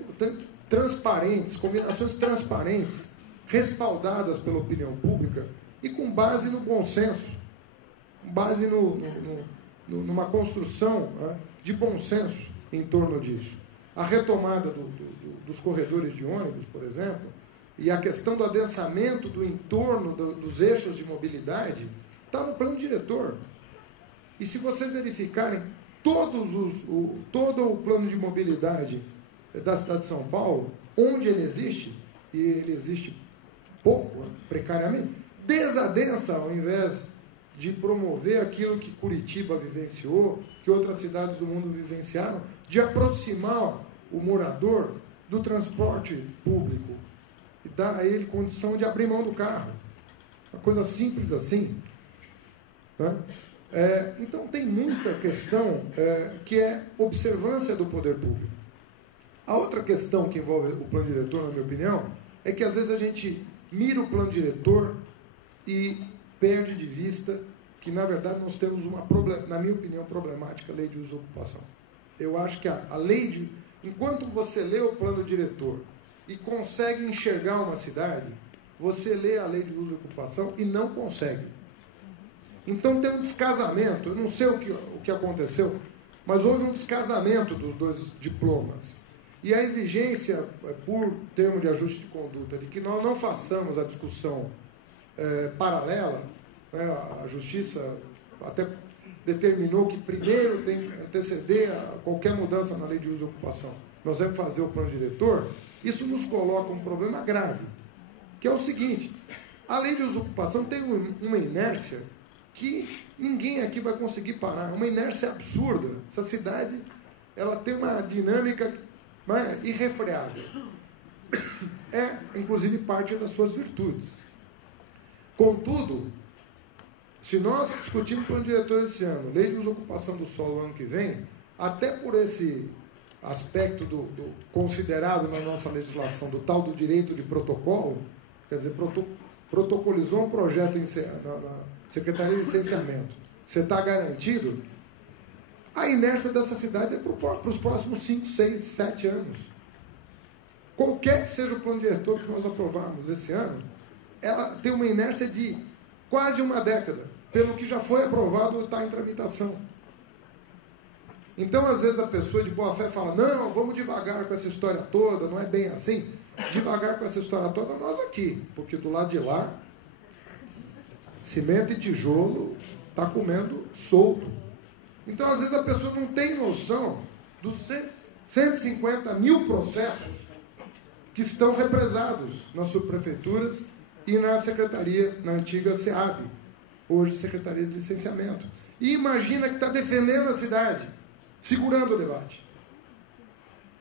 transparentes, combinações transparentes, respaldadas pela opinião pública e com base no bom senso, com base numa construção, né, de bom senso em torno disso. A retomada dos corredores de ônibus, por exemplo, e a questão do adensamento do entorno dos eixos de mobilidade está no plano diretor. E se vocês verificarem todo o plano de mobilidade da cidade de São Paulo, onde ele existe, e ele existe pouco, precariamente, desadensa ao invés de promover aquilo que Curitiba vivenciou, que outras cidades do mundo vivenciaram, de aproximar o morador do transporte público e dar a ele condição de abrir mão do carro. Uma coisa simples assim. Né? Então, tem muita questão que é observância do poder público. A outra questão que envolve o plano diretor, na minha opinião, é que às vezes a gente mira o plano diretor e perde de vista que, na verdade, nós temos uma, na minha opinião, problemática lei de uso e ocupação. Eu acho que a lei de... Enquanto você lê o plano diretor e consegue enxergar uma cidade, você lê a lei de uso e ocupação e não consegue. Então tem um descasamento, eu não sei o que aconteceu, mas houve um descasamento dos dois diplomas. E a exigência, por termo de ajuste de conduta, de que nós não façamos a discussão paralela, né, a Justiça até determinou que primeiro tem que anteceder qualquer mudança na lei de uso e ocupação. Nós vamos fazer o plano diretor, isso nos coloca um problema grave, que é o seguinte: a lei de uso e ocupação tem uma inércia que ninguém aqui vai conseguir parar, uma inércia absurda. Essa cidade, ela tem uma dinâmica, né, irrefreável. É, inclusive, parte das suas virtudes. Contudo, se nós discutirmos o plano diretor esse ano, lei de uso e ocupação do solo ano que vem, até por esse aspecto considerado na nossa legislação do tal do direito de protocolo, quer dizer, protocolizou um projeto na Secretaria de Licenciamento, você está garantido, a inércia dessa cidade é para os próximos 5, 6, 7 anos. Qualquer que seja o plano diretor que nós aprovarmos esse ano, ela tem uma inércia de quase uma década, pelo que já foi aprovado ou está em tramitação. Então, às vezes, a pessoa de boa fé fala, não, vamos devagar com essa história toda, não é bem assim. Devagar com essa história toda, nós aqui, porque do lado de lá, cimento e tijolo está comendo solto. Então, às vezes, a pessoa não tem noção dos 150 mil processos que estão represados nas subprefeituras e na secretaria, na antiga SEAB, hoje Secretaria de Licenciamento. E imagina que está defendendo a cidade, segurando o debate.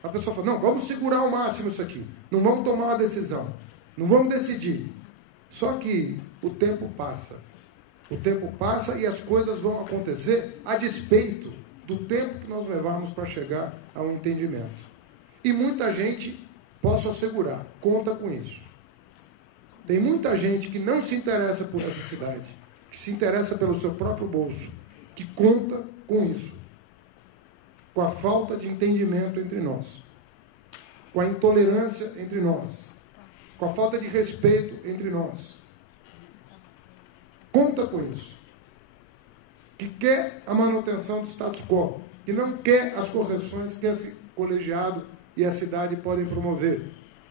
A pessoa fala, não, vamos segurar ao máximo isso aqui, não vamos tomar uma decisão, não vamos decidir. Só que o tempo passa. O tempo passa e as coisas vão acontecer a despeito do tempo que nós levamos para chegar a um entendimento. E muita gente, posso assegurar, conta com isso. Tem muita gente que não se interessa por essa cidade, que se interessa pelo seu próprio bolso, que conta com isso. Com a falta de entendimento entre nós, com a intolerância entre nós, com a falta de respeito entre nós. Conta com isso. que quer a manutenção do status quo, que não quer as correções que esse colegiado e a cidade podem promover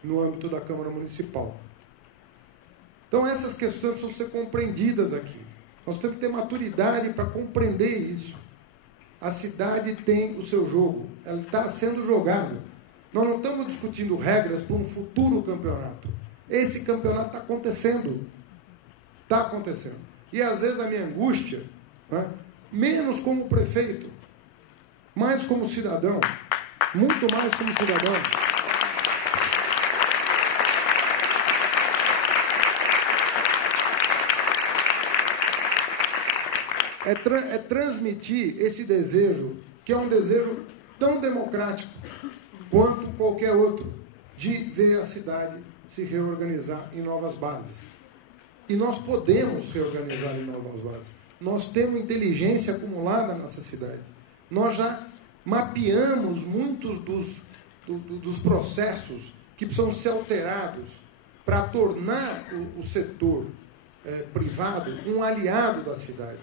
no âmbito da Câmara Municipal. Então, essas questões precisam ser compreendidas aqui. Nós temos que ter maturidade para compreender isso. A cidade tem o seu jogo, ela está sendo jogada. Nós não estamos discutindo regras para um futuro campeonato. Esse campeonato está acontecendo. Está acontecendo. E, às vezes, a minha angústia, né, menos como prefeito, mais como cidadão, muito mais como cidadão, é transmitir esse desejo, que é um desejo tão democrático quanto qualquer outro, de ver a cidade se reorganizar em novas bases. E nós podemos reorganizar em novas bases. Nós temos inteligência acumulada na nossa cidade. Nós já mapeamos muitos dos processos que precisam ser alterados para tornar o setor privado um aliado da cidade.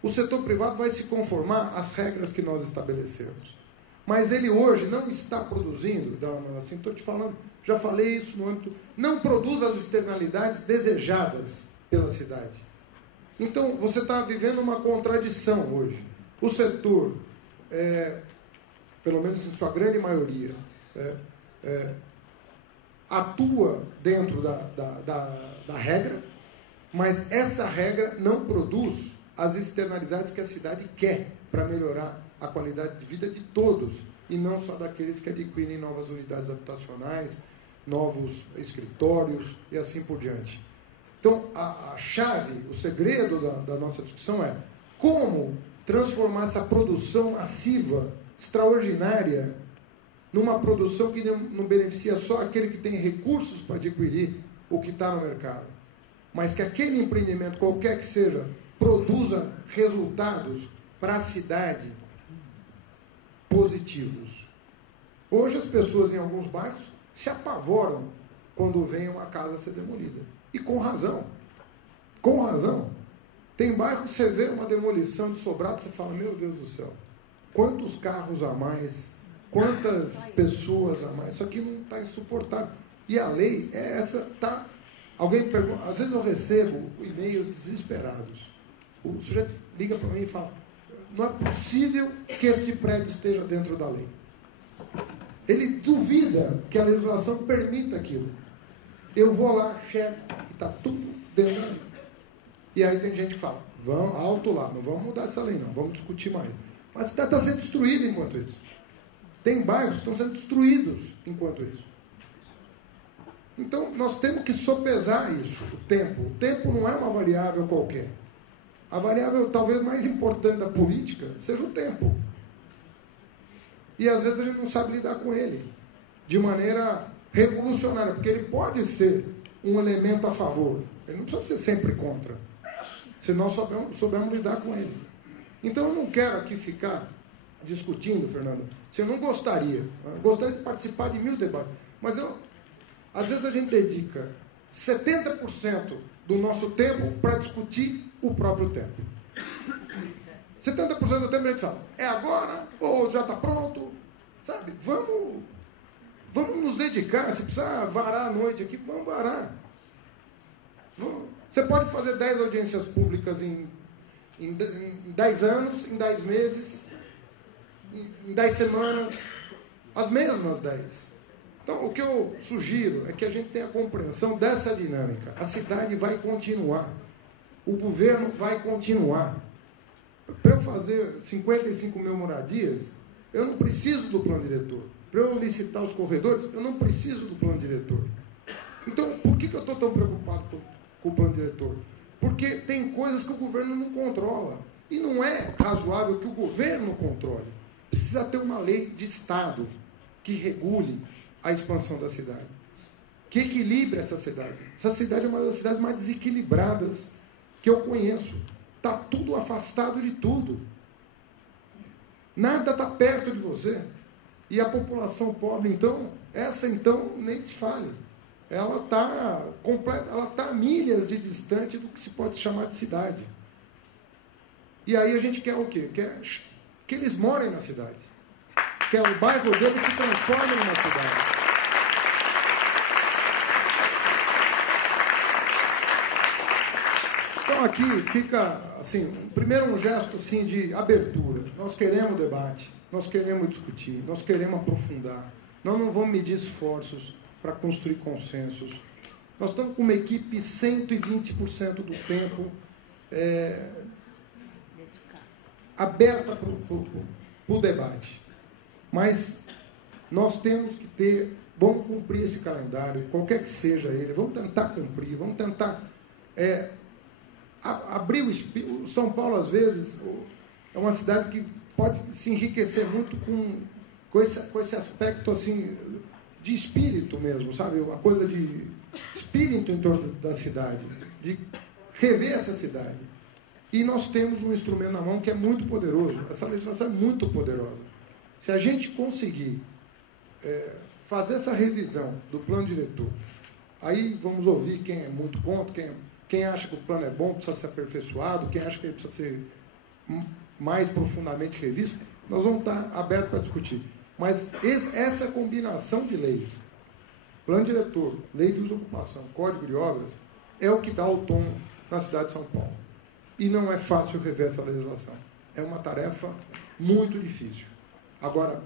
O setor privado vai se conformar às regras que nós estabelecemos. Mas ele hoje não está produzindo, assim, estou te falando, já falei isso no âmbito, não produz as externalidades desejadas pela cidade. Então, você está vivendo uma contradição hoje. O setor, pelo menos em sua grande maioria, atua dentro da regra, mas essa regra não produz as externalidades que a cidade quer para melhorar a qualidade de vida de todos, e não só daqueles que adquirem novas unidades habitacionais, novos escritórios e assim por diante. Então, a chave, o segredo da nossa discussão é como transformar essa produção massiva, extraordinária, numa produção que não beneficia só aquele que tem recursos para adquirir o que está no mercado, mas que aquele empreendimento, qualquer que seja, produza resultados para a cidade positivos. Hoje as pessoas em alguns bairros se apavoram quando vem uma casa ser demolida. E com razão. Com razão. Tem bairro que você vê uma demolição de sobrado e você fala, meu Deus do céu, quantos carros a mais, quantas pessoas a mais, isso aqui não está insuportável. E a lei é essa, tá? Alguém pergunta, às vezes eu recebo e-mails desesperados. O sujeito liga para mim e fala, não é possível que este prédio esteja dentro da lei. Ele duvida que a legislação permita aquilo. Eu vou lá, checo, e está tudo dentro da lei. E aí tem gente que fala, vamos, alto lá, não vamos mudar essa lei não, vamos discutir mais. Mas a cidade está sendo destruída enquanto isso. Tem bairros que estão sendo destruídos enquanto isso. Então, nós temos que sopesar isso, o tempo. O tempo não é uma variável qualquer. A variável talvez mais importante da política seja o tempo. E às vezes a gente não sabe lidar com ele de maneira revolucionária, porque ele pode ser um elemento a favor. Ele não precisa ser sempre contra, se nós soubermos lidar com ele. Então eu não quero aqui ficar discutindo, Fernando, se eu não gostaria. Eu gostaria de participar de 1000 debates, mas às vezes a gente dedica 70% do nosso tempo para discutir o próprio tempo. 70% do tempo a gente fala, é agora ou já está pronto? Sabe? Vamos nos dedicar. Se precisar varar a noite aqui, vamos varar. Você pode fazer 10 audiências públicas em 10 anos, em 10 meses, em 10 semanas, as mesmas 10. Então, o que eu sugiro é que a gente tenha compreensão dessa dinâmica. A cidade vai continuar. O governo vai continuar. Para eu fazer 55 mil moradias, eu não preciso do plano diretor. Para eu licitar os corredores, eu não preciso do plano diretor. Então, por que eu estou tão preocupado com o plano diretor? Porque tem coisas que o governo não controla. E não é razoável que o governo controle. Precisa ter uma lei de Estado que regule a expansão da cidade, que equilibre essa cidade. Essa cidade é uma das cidades mais desequilibradas que eu conheço. Está tudo afastado de tudo. Nada está perto de você. E a população pobre, então, nem se fale. Ela está a milhas de distante do que se pode chamar de cidade. E aí a gente quer o quê? Quer que eles morem na cidade. Quer o bairro deles se transforme numa cidade. Então aqui fica, assim, primeiro um gesto assim, de abertura. Nós queremos debate, nós queremos discutir, nós queremos aprofundar. Nós não vamos medir esforços para construir consensos. Nós estamos com uma equipe 120% do tempo aberta para o debate. Mas nós temos que ter, vamos cumprir esse calendário, qualquer que seja ele, vamos tentar cumprir, vamos tentar abrir o espírito. O São Paulo, às vezes, é uma cidade que pode se enriquecer muito com esse aspecto assim, de espírito mesmo, sabe? Uma coisa de espírito em torno da cidade, de rever essa cidade. E nós temos um instrumento na mão que é muito poderoso. Essa legislação é muito poderosa. Se a gente conseguir fazer essa revisão do plano diretor, aí vamos ouvir quem é muito contra, quem acha que o plano é bom, precisa ser aperfeiçoado, quem acha que ele precisa ser mais profundamente revisto, nós vamos estar abertos para discutir. Mas essa combinação de leis, plano diretor, lei de desocupação, código de obras, é o que dá o tom na cidade de São Paulo. E não é fácil rever essa legislação. É uma tarefa muito difícil. Agora,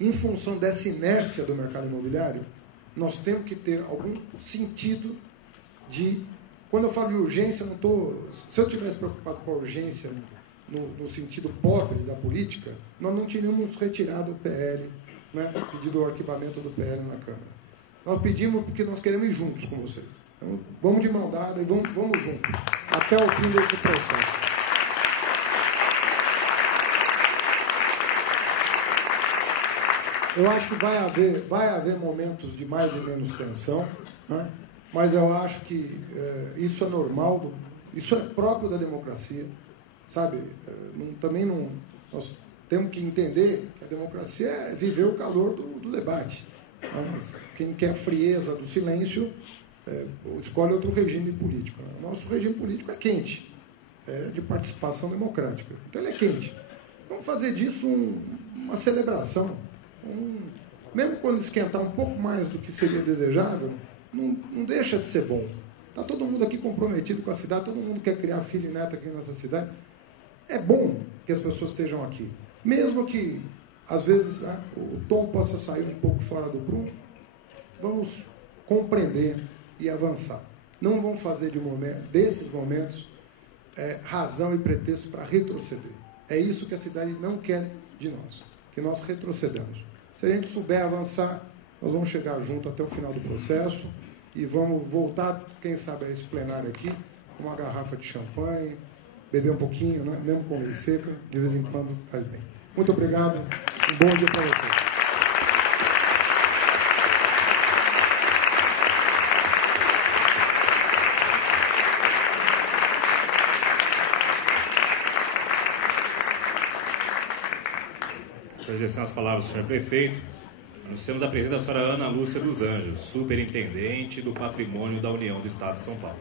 em função dessa inércia do mercado imobiliário, nós temos que ter algum sentido de... Quando eu falo de urgência, não estou... Se eu estivesse preocupado com a urgência no sentido pobre da política, nós não teríamos retirado o PL, né, pedido o arquivamento do PL na Câmara. Nós pedimos porque nós queremos ir juntos com vocês. Então, vamos de mão dada e vamos juntos, até o fim desse processo. Eu acho que vai haver momentos de mais e menos tensão, né? Mas eu acho que isso é normal, isso é próprio da democracia, sabe? Nós temos que entender que a democracia é viver o calor do debate. Né? Quem quer a frieza do silêncio escolhe outro regime político. Né? O nosso regime político é quente, é de participação democrática. Então ele é quente. Vamos fazer disso uma celebração. Mesmo quando esquentar um pouco mais do que seria desejável, não deixa de ser bom. Está todo mundo aqui comprometido com a cidade, todo mundo quer criar filho e neto aqui nessa cidade. É bom que as pessoas estejam aqui. Mesmo que, às vezes, o tom possa sair um pouco fora do prumo, vamos compreender e avançar. Não vamos fazer desses momentos razão e pretexto para retroceder. É isso que a cidade não quer de nós, que nós retrocedamos. Se a gente souber avançar, nós vamos chegar junto até o final do processo e vamos voltar, quem sabe, a esse plenário aqui, com uma garrafa de champanhe, beber um pouquinho, né? Mesmo com lei seca, de vez em quando faz bem. Muito obrigado, um bom dia para vocês. Projeção as palavras do senhor prefeito, anunciamos a presença da senhora Ana Lúcia dos Anjos, superintendente do Patrimônio da União do Estado de São Paulo.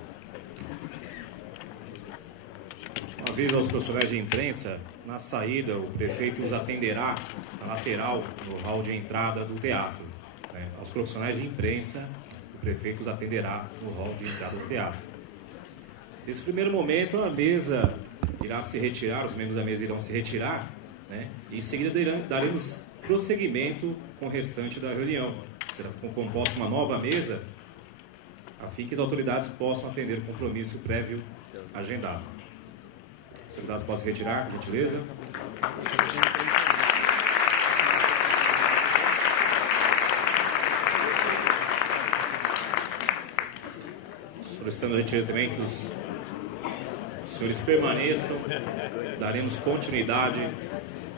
Um aviso aos profissionais de imprensa, na saída o prefeito os atenderá na lateral, no hall de entrada do teatro. Aos profissionais de imprensa, o prefeito os atenderá no hall de entrada do teatro. Nesse primeiro momento, a mesa irá se retirar, os membros da mesa irão se retirar, e em seguida daremos prosseguimento com o restante da reunião. Será composta uma nova mesa, a fim que as autoridades possam atender o compromisso prévio agendado. Os convidados podem se retirar, por gentileza. Solicitando a retirada também que os senhores permaneçam, daremos continuidade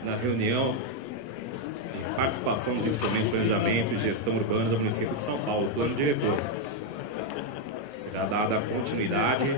na reunião de participação dos instrumentos de planejamento e gestão urbana do município de São Paulo, plano diretor. Será dada continuidade